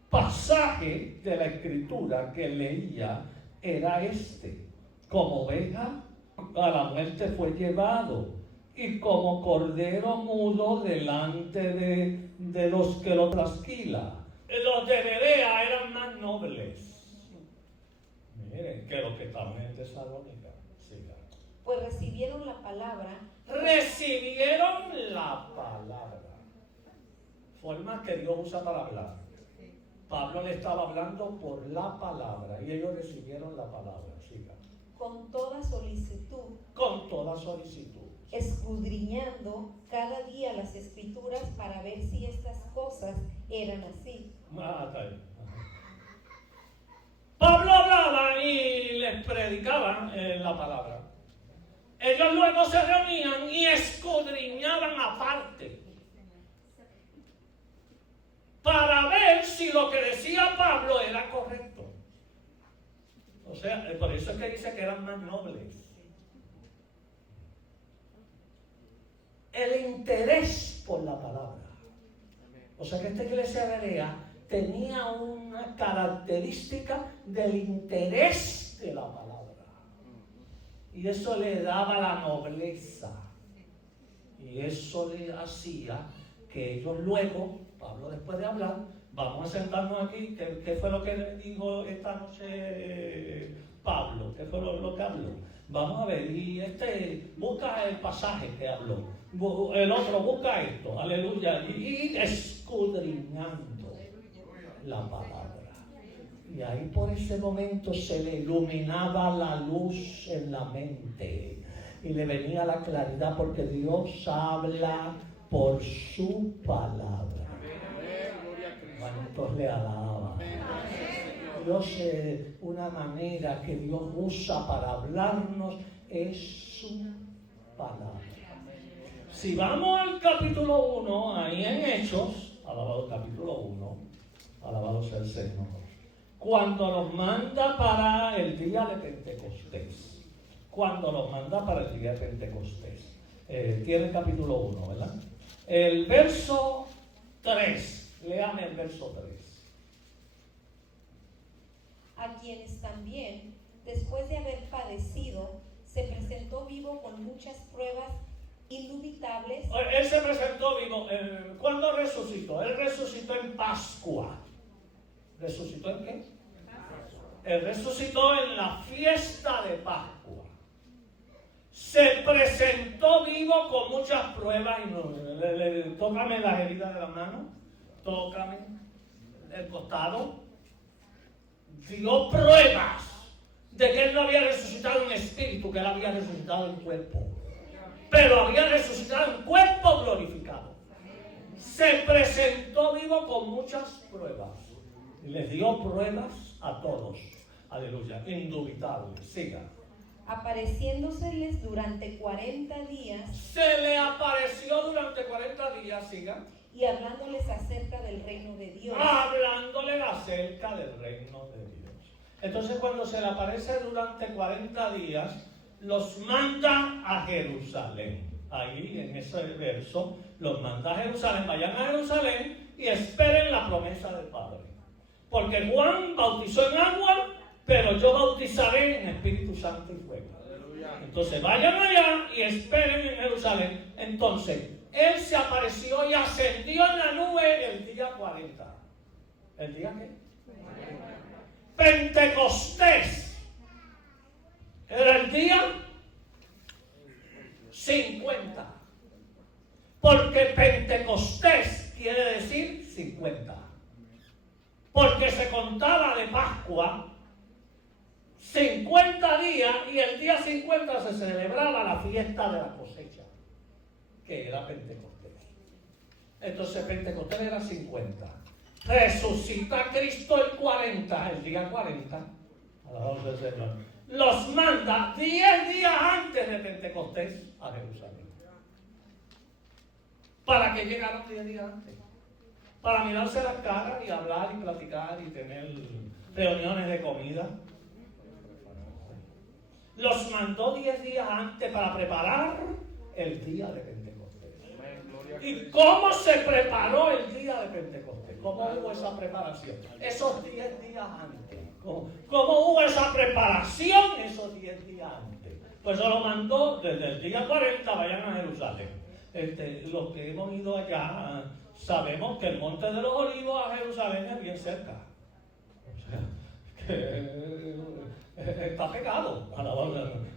pasaje de la escritura que leía era este: como oveja a la muerte fue llevado, y como cordero mudo delante de los que lo trasquila. Los de Berea eran más nobles, miren, que los que estaban en Tesalónica. Sigan. Pues recibieron la palabra. Recibieron la palabra. Forma que Dios usa para hablar. Pablo le estaba hablando por la palabra y ellos recibieron la palabra. Sigan. Con toda solicitud, Con toda solicitud. escudriñando cada día las escrituras para ver si estas cosas eran así. Está ahí. Pablo hablaba y les predicaba la palabra. Ellos luego se reunían y escudriñaban aparte para ver si lo que decía Pablo era correcto. O sea, por eso es que dice que eran más nobles. El interés por la palabra. O sea que esta iglesia berea tenía una característica del interés de la palabra. Y eso le daba la nobleza. Y eso le hacía que ellos luego, Pablo después de hablar, vamos a sentarnos aquí, ¿qué fue lo que dijo esta noche Pablo? ¿Qué fue lo que habló? Vamos a ver, y busca el pasaje que habló, el otro busca esto, aleluya, y escudriñando la palabra. Y ahí por ese momento se le iluminaba la luz en la mente y le venía la claridad, porque Dios habla por su palabra. ¿Cuántos le alaban? Dios, una manera que Dios usa para hablarnos es su palabra. Si vamos al capítulo 1, ahí en Hechos, alabado capítulo 1, alabado sea el Señor, cuando los manda para el día de Pentecostés, tiene el capítulo 1, ¿verdad? El verso 3, léame el verso 3. A quienes también, después de haber padecido, se presentó vivo con muchas pruebas indubitables. Él se presentó vivo. ¿Cuándo resucitó? Él resucitó en Pascua. ¿Resucitó en qué? Él resucitó en la fiesta de Pascua. Se presentó vivo con muchas pruebas. Tócame las heridas de la mano. Tócame el costado. Dio pruebas de que él no había resucitado en espíritu, que él había resucitado en cuerpo. Pero había resucitado en cuerpo glorificado. Se presentó vivo con muchas pruebas. Y les dio pruebas a todos. Aleluya, indubitable. Siga. Apareciéndoseles durante 40 días. Se le apareció durante 40 días, siga. Y hablándoles acerca del reino de Dios. Hablándole acerca del reino de Dios. Entonces, cuando se le aparece durante 40 días, los manda a Jerusalén. Ahí, en ese verso, los manda a Jerusalén. Vayan a Jerusalén y esperen la promesa del Padre. Porque Juan bautizó en agua, pero yo bautizaré en Espíritu Santo y fuego. Entonces, vayan allá y esperen en Jerusalén. Entonces, él se apareció y ascendió en la nube el día 40. ¿El día qué? Pentecostés. Era el día 50. Porque Pentecostés quiere decir 50. Porque se contaba de Pascua 50 días y el día 50 se celebraba la fiesta de la cosecha, que era Pentecostés. Entonces Pentecostés era 50. Resucita Cristo el 40, el día 40. Alabado sea el Señor. Los manda 10 días antes de Pentecostés a Jerusalén. ¿Para qué llegaron 10 días antes? Para mirarse las caras y hablar y platicar y tener reuniones de comida. Los mandó 10 días antes para preparar el día de Pentecostés. ¿Y cómo se preparó el día de Pentecostés? ¿Cómo hubo esa preparación? Esos 10 días antes. ¿Cómo hubo esa preparación esos 10 días antes? Pues se lo mandó desde el día 40, vayan a Jerusalén. Los que hemos ido allá sabemos que el Monte de los Olivos a Jerusalén es bien cerca. O sea, que está pegado.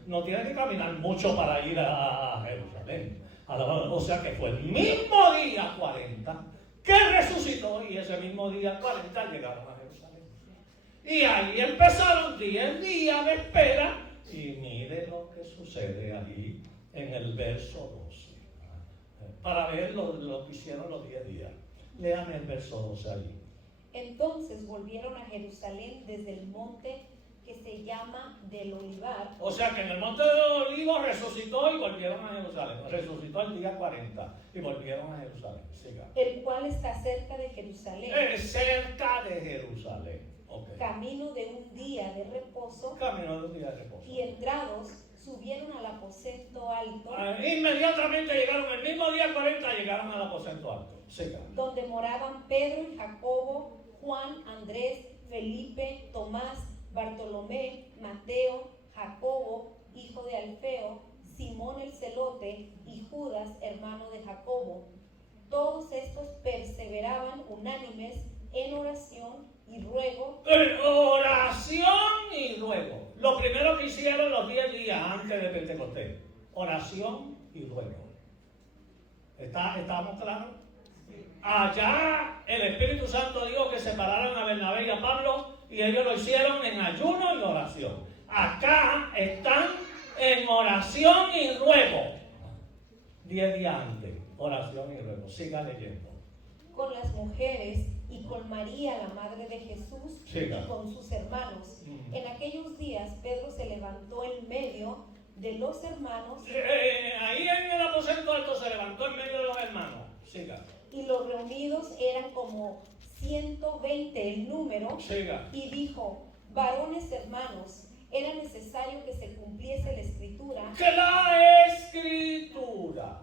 No tiene que caminar mucho para ir a Jerusalén. O sea que fue el mismo día 40 que resucitó y ese mismo día 40 llegaron a Jerusalén. Y ahí empezaron 10 días de espera y mire lo que sucede ahí en el verso 12. Para ver lo que hicieron los 10 días. Lean el verso 12 ahí. Entonces volvieron a Jerusalén desde el monte que se llama del Olivar. O sea que en el monte de los Olivos resucitó y volvieron a Jerusalén. Resucitó el día 40 y volvieron a Jerusalén. Siga. El cual está cerca de Jerusalén. Cerca de Jerusalén. Okay. Camino de un día de reposo. Camino de un día de reposo. Y entrados subieron al aposento alto. Inmediatamente llegaron, el mismo día 40 llegaron al aposento alto. Siga. Donde moraban Pedro y Jacobo, Juan, Andrés, Felipe, Tomás, Bartolomé, Mateo, Jacobo, hijo de Alfeo, Simón el celote y Judas, hermano de Jacobo. Todos estos perseveraban unánimes en oración y ruego. Oración y ruego. Lo primero que hicieron los 10 días antes de Pentecostés. Oración y ruego. ¿Estamos claros? Allá el Espíritu Santo dijo que separaran a Bernabé y a Pablo y ellos lo hicieron en ayuno y oración. Acá están en oración y ruego. 10 días antes, oración y ruego. Siga leyendo. Con las mujeres y con María, la madre de Jesús, Siga. y con sus hermanos. En aquellos días Pedro se levantó en medio de los hermanos. Ahí en el aposento alto se levantó en medio de los hermanos. Siga. Y los reunidos eran como 120 el número. Siga. Y dijo: varones hermanos, era necesario que se cumpliese la escritura. Que la escritura.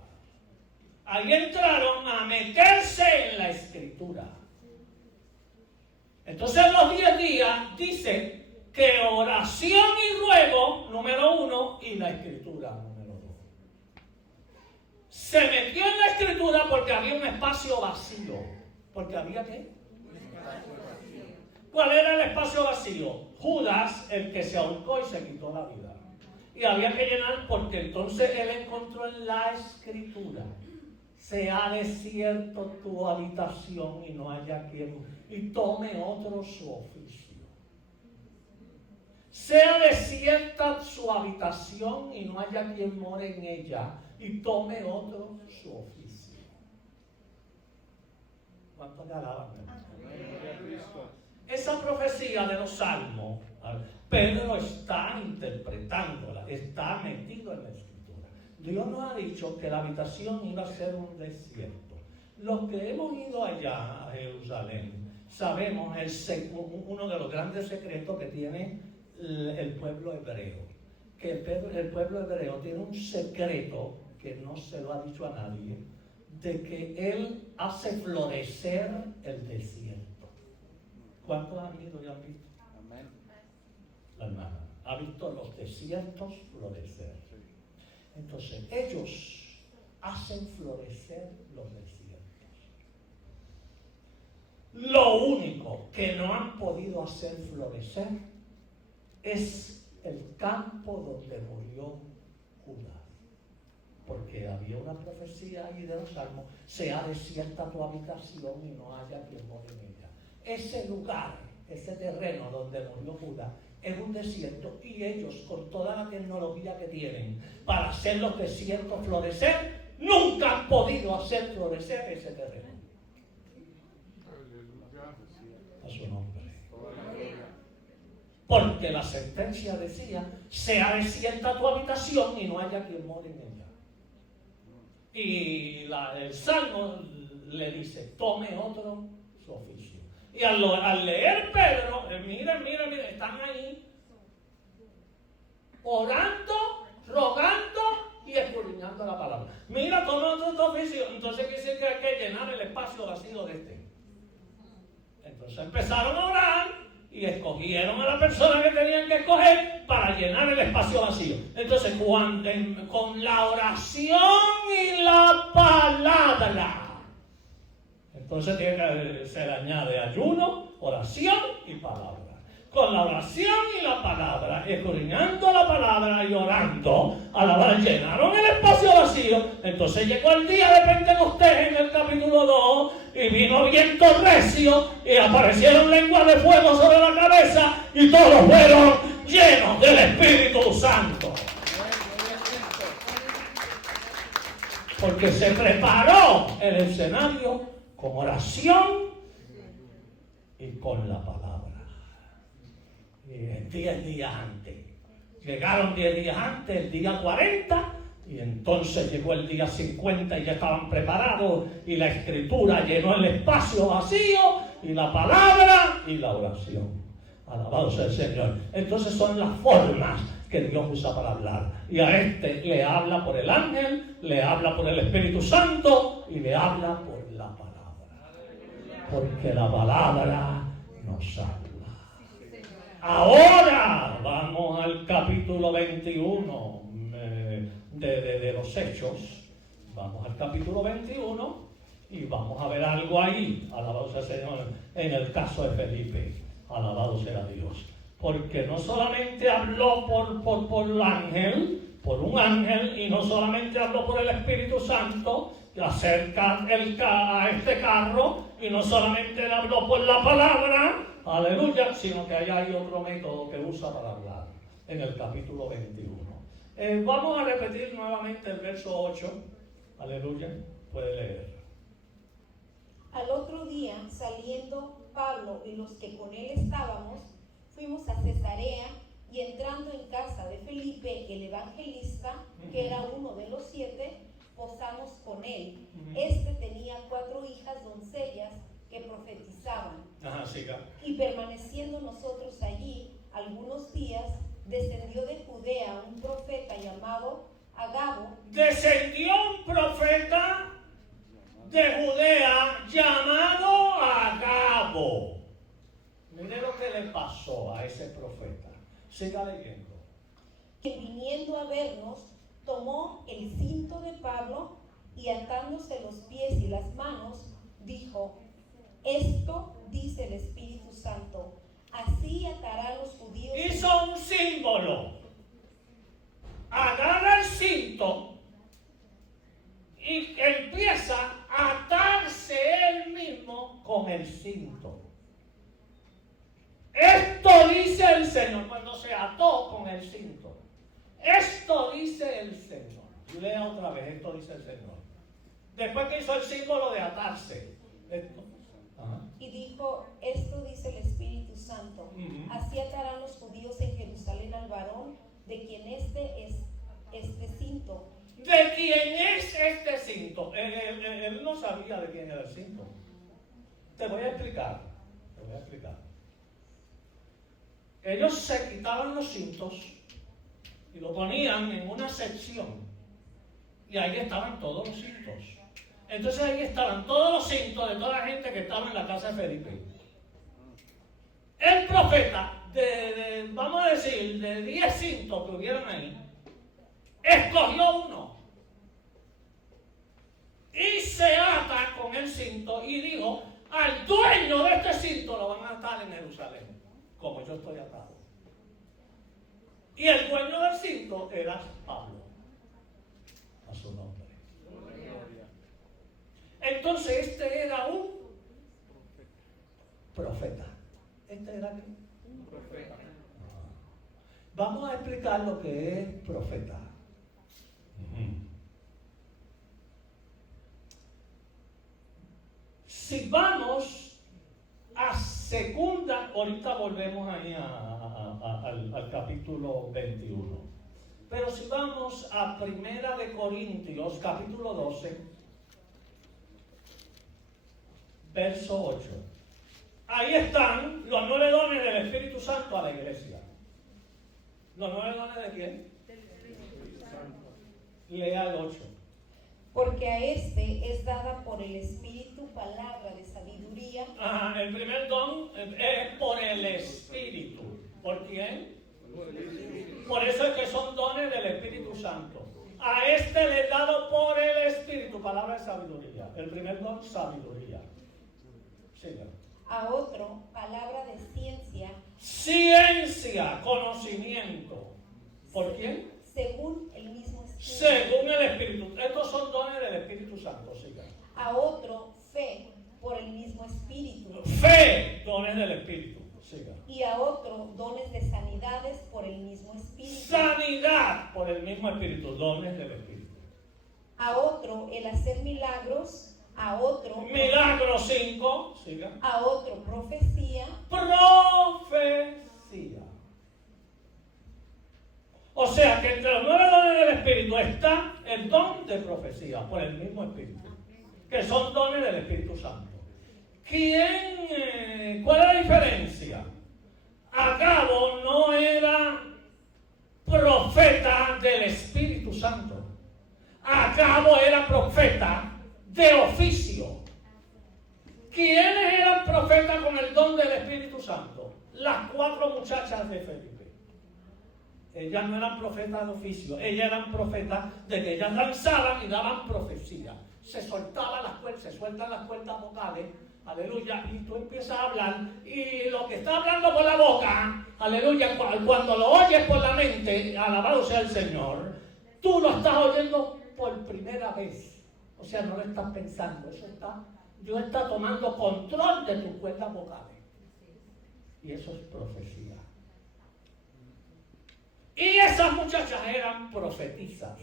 Ahí entraron a meterse en la escritura. Entonces los 10 días dice que oración y ruego, número 1, y la escritura, número 2. Se metió en la escritura porque había un espacio vacío. ¿Porque había qué? ¿Cuál era el espacio vacío? Judas, el que se ahorcó y se quitó la vida. Y había que llenar porque entonces él encontró en la escritura: sea desierto tu habitación y no haya quien, y tome otro su oficio. Sea desierta su habitación y no haya quien more en ella, y tome otro su oficio. ¿Cuántos le alaban? Esa profecía de los salmos, Pedro está interpretándola, está metido en la escritura. Dios nos ha dicho que la habitación iba a ser un desierto. Los que hemos ido allá a Jerusalén sabemos uno de los grandes secretos que tiene el pueblo hebreo. Que el pueblo hebreo tiene un secreto que no se lo ha dicho a nadie, de que él hace florecer el desierto. ¿Cuántos han ido y han visto? Amén. La hermana ha visto los desiertos florecer. Entonces, ellos hacen florecer los desiertos. Lo único que no han podido hacer florecer es el campo donde murió Judas. Porque había una profecía ahí de los salmos: sea desierta tu habitación y no haya quien more en ella. Ese lugar, ese terreno donde murió Judas, es un desierto, y ellos, con toda la tecnología que tienen para hacer los desiertos florecer, nunca han podido hacer florecer ese terreno. A su nombre. Porque la sentencia decía: sea desierta tu habitación y no haya quien more en ella. Y el Salmo le dice, tome otro su oficio. Y al leer Pedro, miren, están ahí orando, rogando y escudriñando la palabra. Mira, toma otro oficio. Entonces quiere decir que hay que llenar el espacio vacío de este. Entonces empezaron a orar y escogieron a la persona que tenían que escoger para llenar el espacio vacío. Entonces, con la oración y la palabra, entonces se le añade ayuno, oración y palabra. Con la oración y la palabra, escudriñando la palabra y orando, llenaron el espacio vacío. Entonces llegó el día de Pentecostés en el capítulo 2 y vino viento recio y aparecieron lenguas de fuego sobre la cabeza y todos fueron llenos del Espíritu Santo. Porque se preparó el escenario con oración y con la palabra. 10 días antes. Llegaron 10 días antes, el día 40, y entonces llegó el día 50 y ya estaban preparados, y la escritura llenó el espacio vacío, y la palabra y la oración. Alabado sea el Señor. Entonces son las formas que Dios usa para hablar. Y a este le habla por el ángel, le habla por el Espíritu Santo y le habla por la palabra. Porque la palabra nos salva. Ahora vamos al capítulo 21 de los Hechos. Vamos al capítulo 21 y vamos a ver algo ahí. Alabado sea el Señor. En el caso de Felipe, alabado sea Dios. Porque no solamente habló por un ángel, y no solamente habló por el Espíritu Santo, acerca a este carro, y no solamente le habló por la palabra, aleluya, sino que allá hay otro método que usa para hablar, en el capítulo 21. Vamos a repetir nuevamente el verso 8, aleluya, puede leer. Al otro día, saliendo Pablo y los que con él estábamos, fuimos a Cesarea, y entrando en casa de Felipe, el evangelista, que era uno de los 7, posamos con él. Este tenía 4 hijas doncellas que profetizaban. Y permaneciendo nosotros allí algunos días, descendió de Judea un profeta llamado Agabo. Descendió un profeta de Judea llamado Agabo. Mire lo que le pasó a ese profeta. Siga leyendo. Que viniendo a vernos, tomó el cinto de Pablo y atándose los pies y las manos, dijo: esto dice el Espíritu Santo, así atará a los judíos. Hizo un símbolo. Agarra el cinto y empieza a atarse él mismo con el cinto. Esto dice el Señor, cuando se ató con el cinto. Esto dice el Señor. Lea otra vez, esto dice el Señor. Después que hizo el símbolo de atarse. Esto. Y dijo: esto dice el Espíritu Santo, así atarán los judíos en Jerusalén al varón, de quien este es este cinto. ¿De quién es este cinto? Él no sabía de quién era el cinto. Te voy a explicar. Ellos se quitaban los cintos y lo ponían en una sección. Y ahí estaban todos los cintos. Entonces ahí estaban todos los cintos de toda la gente que estaba en la casa de Felipe. El profeta, vamos a decir, de 10 cintos que hubieran ahí, escogió uno. Y se ata con el cinto y dijo: al dueño de este cinto lo van a atar en Jerusalén, como yo estoy atado. Y el dueño del cinto era Pablo, a su nombre. Entonces este era un profeta. ¿Este era qué? Un profeta. Vamos a explicar lo que es profeta. Si vamos a segunda, ahorita volvemos ahí al capítulo 21. Pero si vamos a 1 de Corintios, capítulo 12, verso 8. Ahí están los 9 dones del Espíritu Santo a la iglesia. ¿Los 9 dones de quién? Del Espíritu Santo. Lea el 8. Porque a este es dada por el Espíritu palabra de sabiduría. Ajá, el primer don es por el Espíritu. ¿Por quién? Por eso es que son dones del Espíritu Santo. A este le he dado por el Espíritu, palabra de sabiduría. El primer don, sabiduría. Siga. A otro, palabra de ciencia. Ciencia, conocimiento. ¿Por quién? Según el mismo Espíritu. Según el Espíritu. Estos son dones del Espíritu Santo. Siga. A otro, fe, por el mismo Espíritu. Fe, dones del Espíritu. Siga. Y a otro, dones de sanidades por el mismo Espíritu. Sanidad por el mismo Espíritu, dones del Espíritu. A otro, el hacer milagros. A otro, Milagro 5, siga. a otro, profecía. Profecía. O sea que entre los 9 dones del Espíritu está el don de profecía por el mismo Espíritu, que son dones del Espíritu Santo. ¿Cuál es la diferencia? Agabo no era profeta del Espíritu Santo. Agabo era profeta de oficio. ¿Quiénes eran profetas con el don del Espíritu Santo? Las 4 muchachas de Felipe. Ellas no eran profetas de oficio, ellas eran profetas de que ellas lanzaban y daban profecía. Se sueltan las cuerdas vocales, aleluya, y tú empiezas a hablar, y lo que está hablando por la boca, aleluya, cuando lo oyes por la mente, alabado sea el Señor, tú lo estás oyendo por primera vez. O sea, no lo estás pensando, Dios está tomando control de tus cuerdas vocales. Y eso es profecía. Y esas muchachas eran profetizas.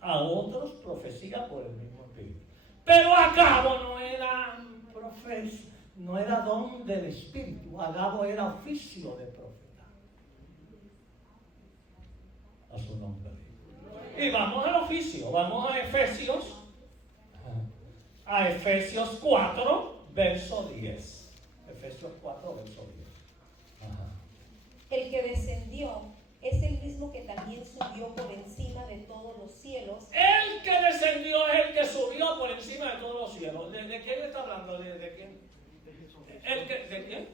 A otros profecía por el mismo Espíritu. Pero Agabo no era no era don del Espíritu. Agabo era oficio de profeta. A su nombre. Y vamos al oficio, vamos a Efesios. A Efesios 4, verso 10. Efesios 4, verso 10. Ajá. El que descendió es el mismo que también subió por encima de todos los cielos. El que descendió es el que subió por encima de todos los cielos. ¿De quién está hablando? ¿De quién? ¿De quién?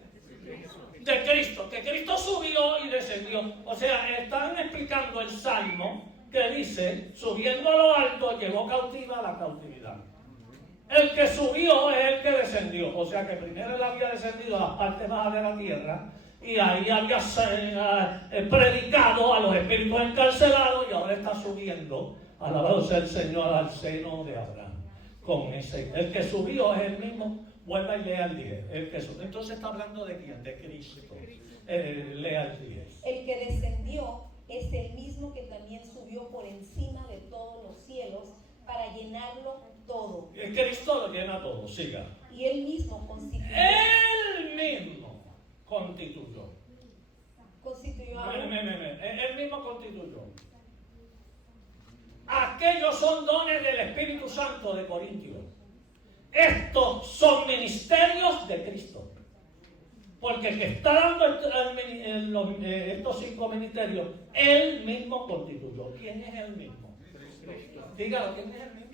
De Cristo. Que Cristo subió y descendió. O sea, están explicando el Salmo que dice, subiendo a lo alto, llevó cautiva a la cautividad. El que subió es el que descendió. O sea que primero él había descendido a las partes bajas de la tierra y ahí había predicado a los espíritus encarcelados y ahora está subiendo, alabado sea el Señor, al seno de Abraham. El que subió es el mismo. Vuelva y lea el 10. Entonces está hablando de quién? De Cristo. Lea el 10. El que descendió es el mismo que también subió por encima de todos los cielos para llenarlo todo. Cristo lo llena todo, siga. Y él mismo constituyó. Él mismo constituyó. Constituyó a Él mismo constituyó. Aquellos son dones del Espíritu Santo de Corintios. Estos son ministerios de Cristo. Porque el que está dando estos 5 ministerios, él mismo constituyó. ¿Quién es él mismo? Dígalo, ¿quién es él mismo?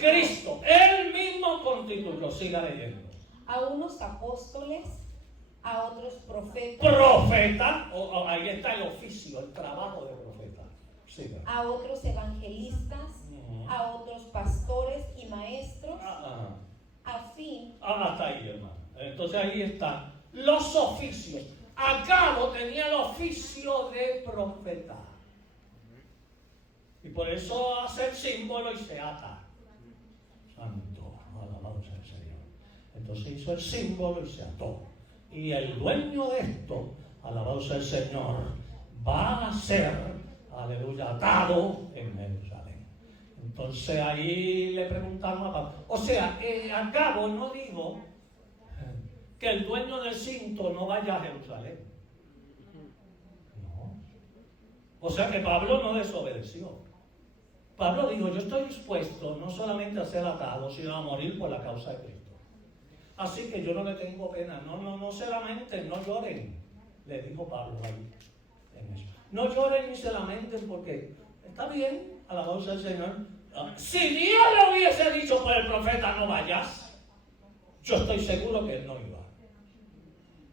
Cristo. Él mismo constituyó. Siga leyendo. A unos apóstoles, a otros profetas. Profeta. Ahí está el oficio, el trabajo de profeta. Siga. A otros evangelistas, a otros pastores y maestros, a fin. Hasta ahí, hermano. Entonces ahí están los oficios. Agabo tenía el oficio de profeta. Y por eso hace el símbolo y se ata. Santo, alabado sea el Señor. Entonces hizo el símbolo y se ató. Y el dueño de esto, alabado sea el Señor, va a ser, aleluya, atado en Jerusalén. Entonces ahí le preguntaron a Pablo. O sea, Agabo no digo que el dueño del cinto no vaya a Jerusalén. No. O sea que Pablo no desobedeció. Pablo dijo, yo estoy dispuesto no solamente a ser atado, sino a morir por la causa de Cristo. Así que yo no le tengo pena. No se lamenten, no lloren, le dijo Pablo ahí en eso. No lloren ni se lamenten porque está bien, alabado sea el Señor. Si Dios le hubiese dicho por el profeta no vayas, yo estoy seguro que él no iba.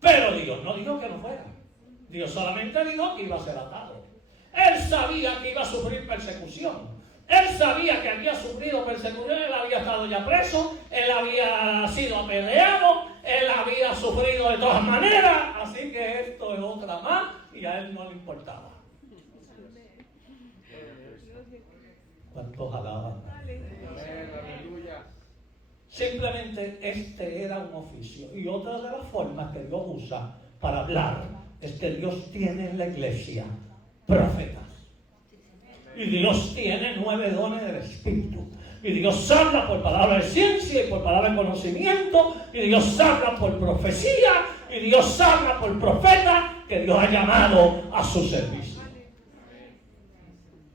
Pero Dios no dijo que no fuera. Dios solamente dijo que iba a ser atado. Él sabía que iba a sufrir persecución. Él sabía que había sufrido persecución. Él había estado ya preso. Él había sido apedreado. Él había sufrido de todas maneras. Así que esto es otra más. Y a él no le importaba. ¿Cuántos alaban? Simplemente este era un oficio. Y otra de las formas que Dios usa para hablar es que Dios tiene en la iglesia profetas. Y Dios tiene 9 dones del Espíritu. Y Dios habla por palabra de ciencia y por palabra de conocimiento. Y Dios habla por profecía. Y Dios habla por profeta que Dios ha llamado a su servicio.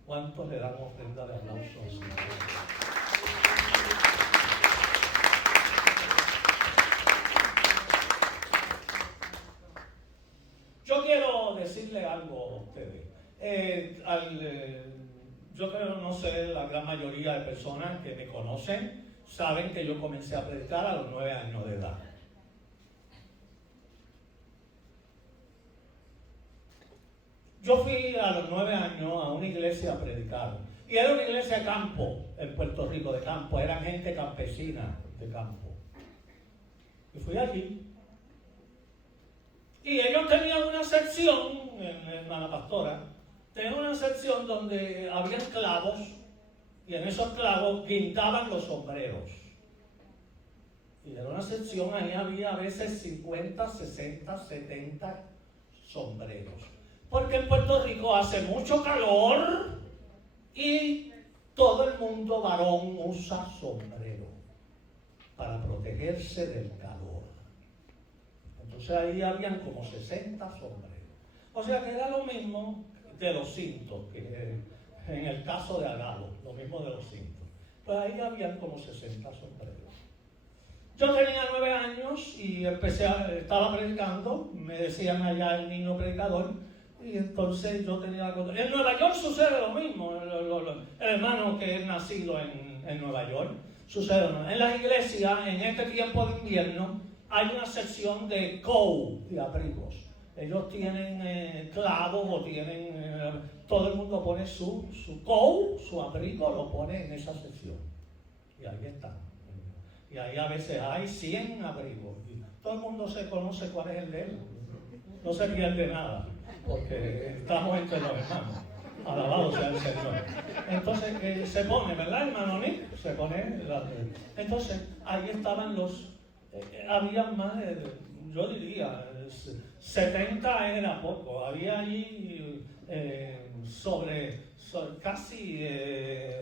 ¿Cuántos le damos ofrenda de aplauso al Señor? Yo quiero decirle algo a ustedes. Yo creo, no sé, la gran mayoría de personas que me conocen saben que yo comencé a predicar a los 9 años de edad. Yo fui a los 9 años a una iglesia a predicar. Y era una iglesia de campo, en Puerto Rico, de campo. Eran gente campesina de campo. Y fui allí. Y ellos tenían una sección, en la pastora, tenían una sección donde había clavos. Y en esos clavos pintaban los sombreros. Y era una sección, ahí había a veces 50, 60, 70 sombreros. Porque en Puerto Rico hace mucho calor y todo el mundo varón usa sombrero para protegerse del calor. Entonces ahí habían como 60 sombreros. O sea que era lo mismo de los cintos, que en el caso de Agalo, lo mismo de los cintos. Pues ahí habían como 60 sombreros. Yo tenía 9 años y estaba predicando, me decían allá el niño predicador. Y entonces yo tenía la cosa. En Nueva York sucede lo mismo. El hermano que es nacido en Nueva York sucede lo mismo. En las iglesias, en este tiempo de invierno, hay una sección de coat, de abrigos. Ellos tienen clavos o tienen. Todo el mundo pone su coat, su abrigo, lo pone en esa sección. Y ahí está. Y ahí a veces hay 100 abrigos. Y todo el mundo se conoce cuál es el de él. No se pierde nada. Porque estamos entre los hermanos. Alabado sea el Señor. Entonces se pone, ¿verdad, hermano Nick? Se pone. Entonces ahí estaban había más, yo diría, 70 era poco. Había allí sobre casi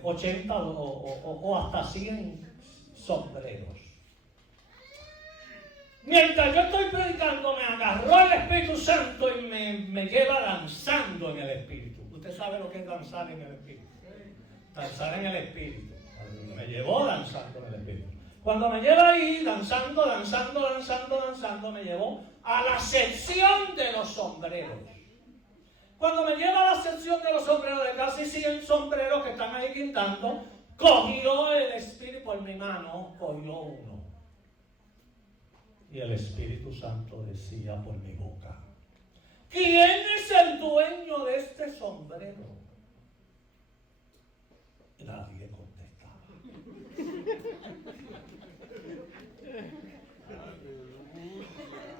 80 o hasta 100 sombreros. Mientras yo estoy predicando, me agarró el Espíritu Santo y me lleva danzando en el Espíritu. Usted sabe lo que es danzar en el Espíritu. Danzar en el Espíritu. Me llevó danzando en el Espíritu. Cuando me lleva ahí, danzando, me llevó a la sección de los sombreros. Cuando me lleva a la sección de los sombreros, de casi 100 sombreros que están ahí pintando, cogió el Espíritu por mi mano, cogió uno. Y el Espíritu Santo decía por mi boca: ¿quién es el dueño de este sombrero? Nadie contestaba.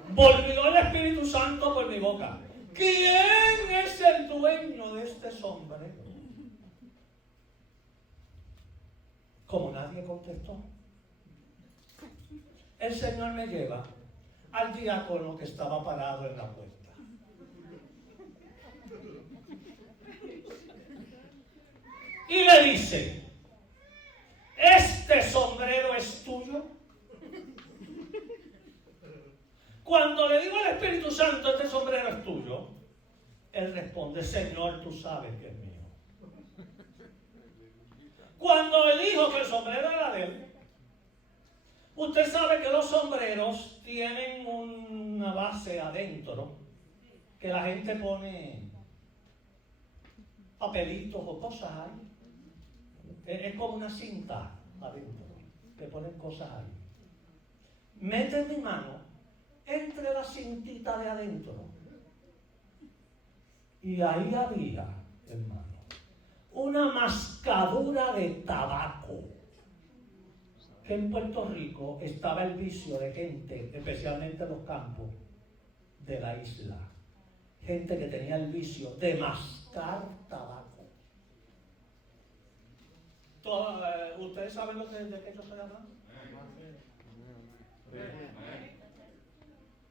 Volvió el Espíritu Santo por mi boca: ¿quién es el dueño de este sombrero? Como nadie contestó, el Señor me lleva al diácono que estaba parado en la puerta. Y le dice: ¿este sombrero es tuyo? Cuando le digo al Espíritu Santo, este sombrero es tuyo, Él responde, Señor, tú sabes que es mío. Cuando le dijo que el sombrero era de él, usted sabe que los sombreros tienen una base adentro, que la gente pone papelitos o cosas ahí. Es como una cinta adentro, que ponen cosas ahí. Mete mi mano entre la cintita de adentro y ahí había, hermano, una mascadura de tabaco. Que en Puerto Rico estaba el vicio de gente, especialmente en los campos de la isla, gente que tenía el vicio de mascar tabaco. ¿Ustedes saben de qué yo estoy hablando?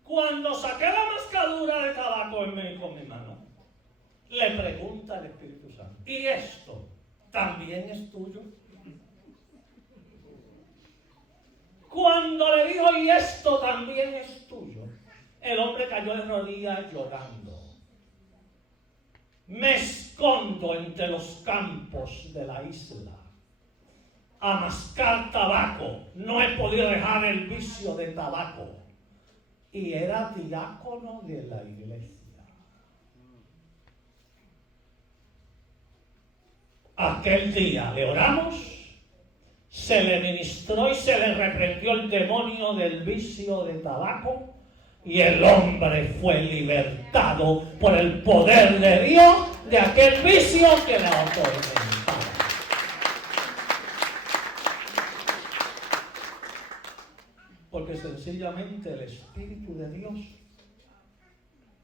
Cuando saqué la mascadura de tabaco con mi mano, le pregunta al Espíritu Santo, ¿y esto también es tuyo? Cuando le dijo, y esto también es tuyo, el hombre cayó de rodillas llorando. Me escondo entre los campos de la isla a mascar tabaco. No he podido dejar el vicio de tabaco. Y era diácono de la iglesia. Aquel día le oramos, se le ministró y se le reprendió el demonio del vicio de tabaco y el hombre fue libertado por el poder de Dios de aquel vicio que le atormentaba. Porque sencillamente el Espíritu de Dios,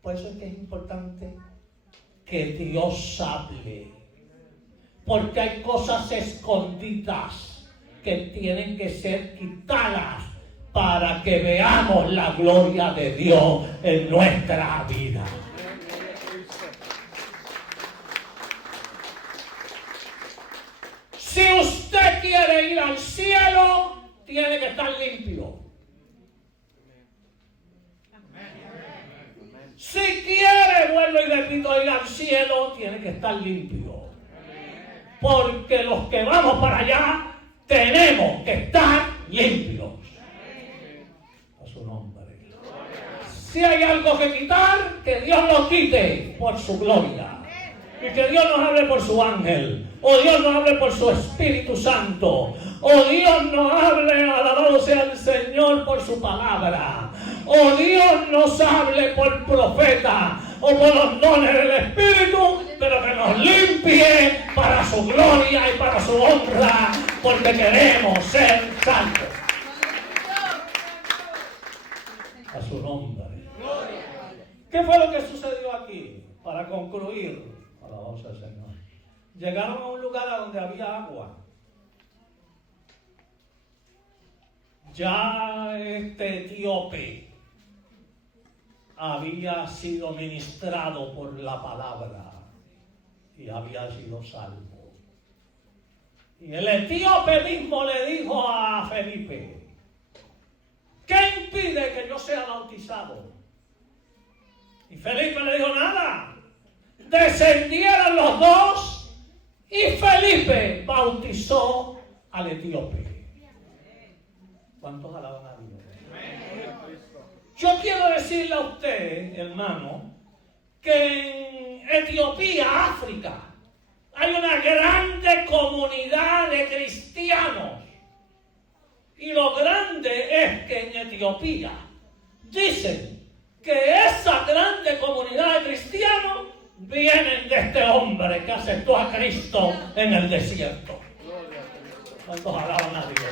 por eso es que es importante que Dios hable, porque hay cosas escondidas que tienen que ser quitadas para que veamos la gloria de Dios en nuestra vida. Si usted quiere ir al cielo, tiene que estar limpio. Si quiere, vuelvo y repito, ir al cielo, tiene que estar limpio. Porque los que vamos para allá tenemos que estar limpios. A su nombre. Si hay algo que quitar, que Dios lo quite por su gloria. Y que Dios nos hable por su ángel. O Dios nos hable por su Espíritu Santo. O Dios nos hable, alabado sea el Señor, por su palabra. O Dios nos hable por profeta. O por los dones del Espíritu, pero que nos limpie para su gloria y para su honra, porque queremos ser santos. A su nombre. ¿Qué fue lo que sucedió aquí? Para concluir, alabanza al Señor. Llegaron a un lugar a donde había agua. Ya este etíope había sido ministrado por la palabra y había sido salvo. Y el etíope mismo le dijo a Felipe, ¿qué impide que yo sea bautizado? Y Felipe le dijo, nada. Descendieron los dos y Felipe bautizó al etíope. ¿Cuántos alaban a Dios? Yo quiero decirle a usted, hermano, que en Etiopía, África, hay una grande comunidad de cristianos. Y lo grande es que en Etiopía dicen que esa grande comunidad de cristianos vienen de este hombre que aceptó a Cristo en el desierto. ¿Cuántos alaban a Dios?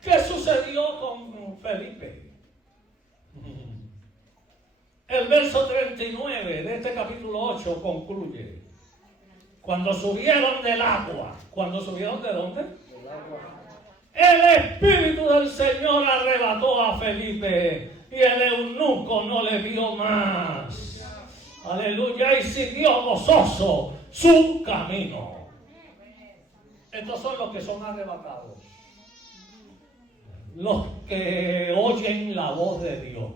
¿Qué sucedió con Felipe? El verso 39 de este capítulo 8 concluye. Cuando subieron del agua. ¿Cuando subieron de dónde? Del agua. El Espíritu del Señor arrebató a Felipe y el eunuco no le vio más. Aleluya. Y siguió gozoso su camino. Estos son los que son arrebatados. los que oyen la voz de Dios,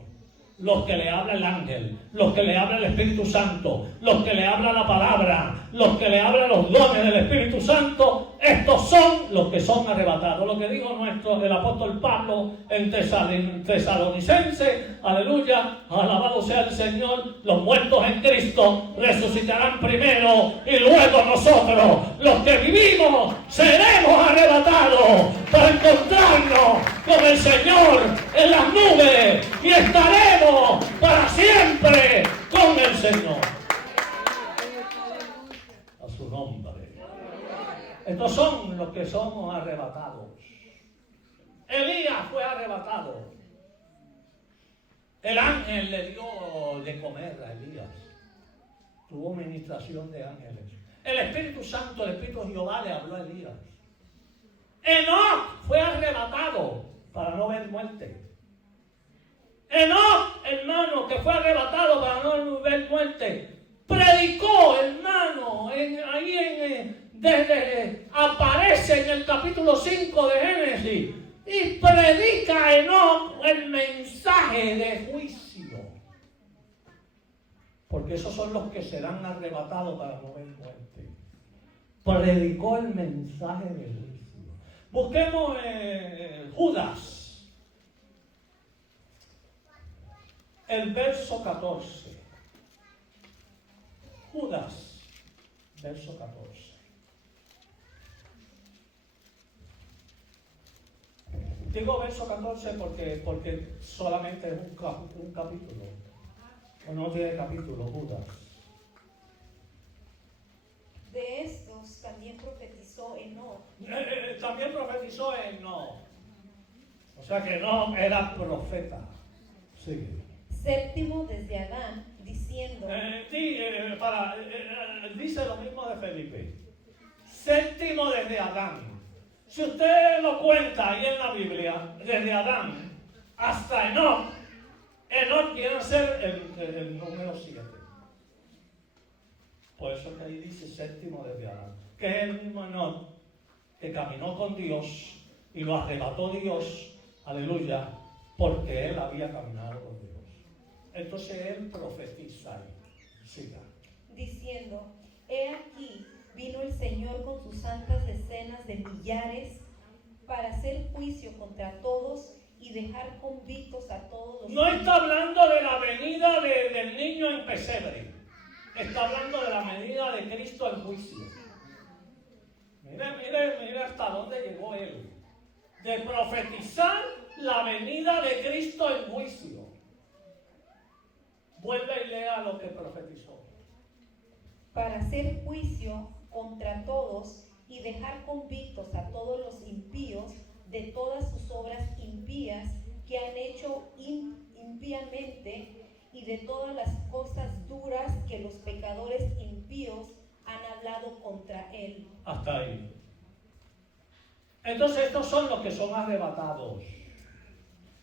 los que le habla el ángel, los que le habla el Espíritu Santo, los que le habla la palabra, los que le hablan los dones del Espíritu Santo, estos son los que son arrebatados. Lo que dijo el apóstol Pablo en Tesalonicense, aleluya, alabado sea el Señor, los muertos en Cristo resucitarán primero y luego nosotros, los que vivimos, seremos arrebatados para encontrarnos con el Señor en las nubes y estaremos para siempre con el Señor. A su nombre. Estos son los que somos arrebatados. Elías fue arrebatado. El ángel le dio de comer a Elías. Tuvo ministración de ángeles. El Espíritu Santo, el Espíritu de Jehová le habló a Elías. Enoc fue arrebatado para no ver muerte. Enoc, hermano, que fue arrebatado para no ver muerte, predicó, hermano, aparece en el capítulo 5 de Génesis y predica Enoc el mensaje de juicio. Porque esos son los que serán arrebatados para no ver muerte. Predicó el mensaje de juicio. Busquemos Judas. El verso 14. Judas, verso 14. Digo verso 14 porque solamente es un capítulo. O no tiene capítulo, Judas. De estos también profetizó Enoc. También profetizó Enoc. O sea que Enoc era profeta. Sigue. Séptimo desde Adán, diciendo... dice lo mismo de Felipe. Séptimo desde Adán. Si usted lo cuenta ahí en la Biblia, desde Adán hasta Enoc, Enoc quiere ser el número 7. Por eso que ahí dice séptimo desde Adán. Que es el mismo Enoc que caminó con Dios y lo arrebató Dios, aleluya, porque él había caminado con Dios. Entonces él profetiza ahí. Siga. Diciendo, he aquí, vino el Señor con sus santas decenas de millares para hacer juicio contra todos y dejar convictos a todos los... No está hablando de la venida del niño en pesebre. Está hablando de la venida de Cristo en juicio. Mire hasta dónde llegó él. De profetizar la venida de Cristo en juicio. Vuelve y lea lo que profetizó. Para hacer juicio contra todos y dejar convictos a todos los impíos de todas sus obras impías que han hecho impíamente y de todas las cosas duras que los pecadores impíos han hablado contra él. Hasta ahí. Entonces estos son los que son arrebatados.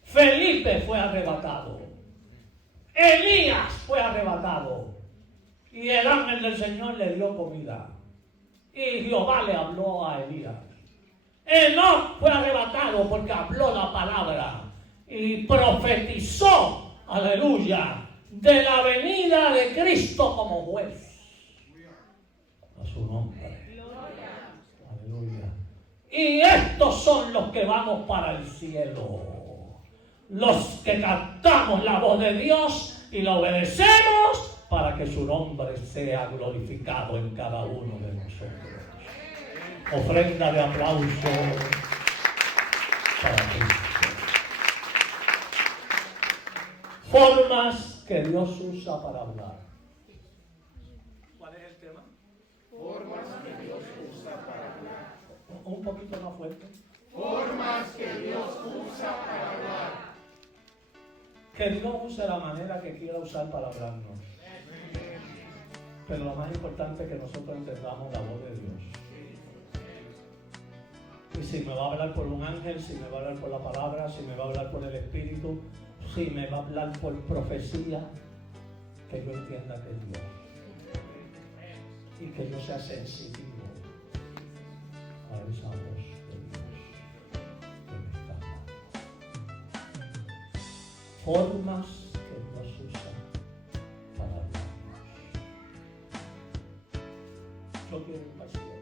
Felipe fue arrebatado. Elías fue arrebatado. Y el ángel del Señor le dio comida. Y Jehová le habló a Elías. Enoc fue arrebatado porque habló la palabra y profetizó, aleluya, de la venida de Cristo como juez. A su nombre. Aleluya. Y estos son los que vamos para el cielo. Los que cantamos la voz de Dios y la obedecemos para que su nombre sea glorificado en cada uno de nosotros. Ofrenda de aplauso para Cristo. Formas que Dios usa para hablar. ¿Cuál es el tema? Formas que Dios usa para hablar. Un poquito más fuerte. Formas que Dios usa para hablar. Que Dios use la manera que quiera usar para hablarnos. Pero lo más importante es que nosotros entendamos la voz de Dios. Y si me va a hablar por un ángel, si me va a hablar por la palabra, si me va a hablar por el Espíritu, si me va a hablar por profecía, que yo entienda que es Dios. Y que yo sea sensitivo a esa voz de Dios que me está hablando. formas que Dios usa para hablarnos. Yo quiero pasión.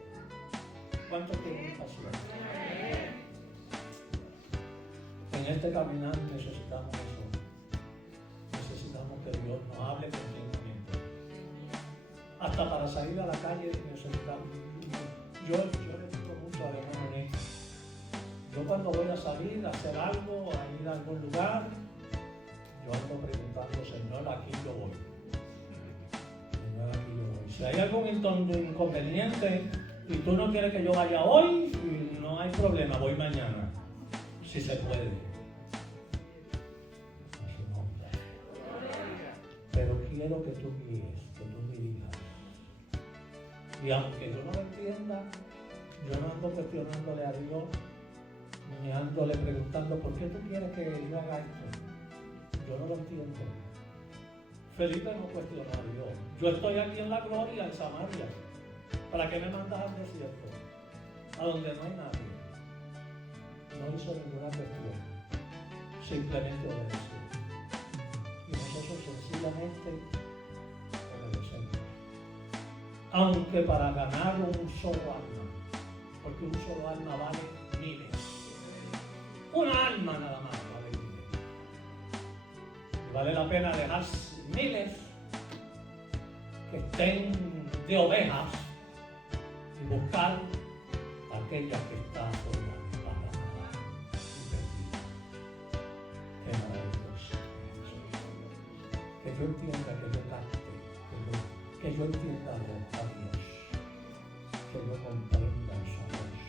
¿Cuánto quieren pasión? En este caminar necesitamos eso. Necesitamos que Dios nos hable continuamente. Hasta para salir a la calle necesitamos. Yo le digo mucho a hermano Néstor. Yo cuando voy a salir a hacer algo, a ir a algún lugar, yo ando preguntando, Señor, aquí yo voy. Señor, aquí yo voy. Si hay algún inconveniente y tú no quieres que yo vaya hoy, no hay problema, voy mañana. Si se puede. A su nombre. Pero quiero que tú guíes, que tú dirijas. Y aunque yo no lo entienda, yo no ando cuestionándole a Dios, ni ando le preguntando, ¿por qué tú quieres que yo haga esto? Yo no lo entiendo. Felipe no cuestionó a Dios. Yo estoy aquí en la gloria, en Samaria. ¿Para qué me mandas al desierto? A donde no hay nadie. No hizo ninguna cuestión. Simplemente obedeció. Y nosotros sencillamente obedecemos. Aunque para ganar un solo alma, porque un solo alma vale miles. Una alma nada más vale miles. Y vale la pena dejar miles que estén de ovejas y buscar aquella que está por la espada y perdida. Qué maravilloso. Que yo entienda, que yo capte, que yo entienda a Dios, que yo comprenda esa voz.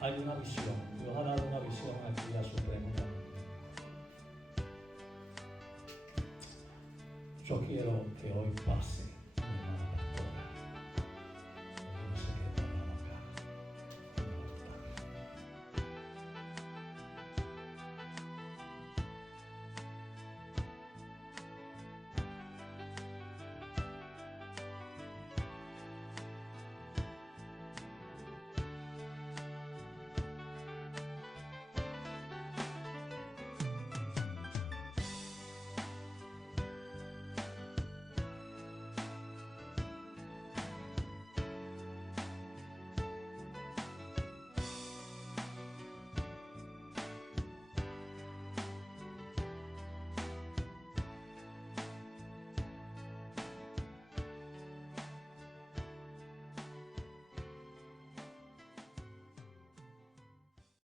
Hay una visión, Dios ha dado una visión aquí a su reino. Yo quiero que hoy pase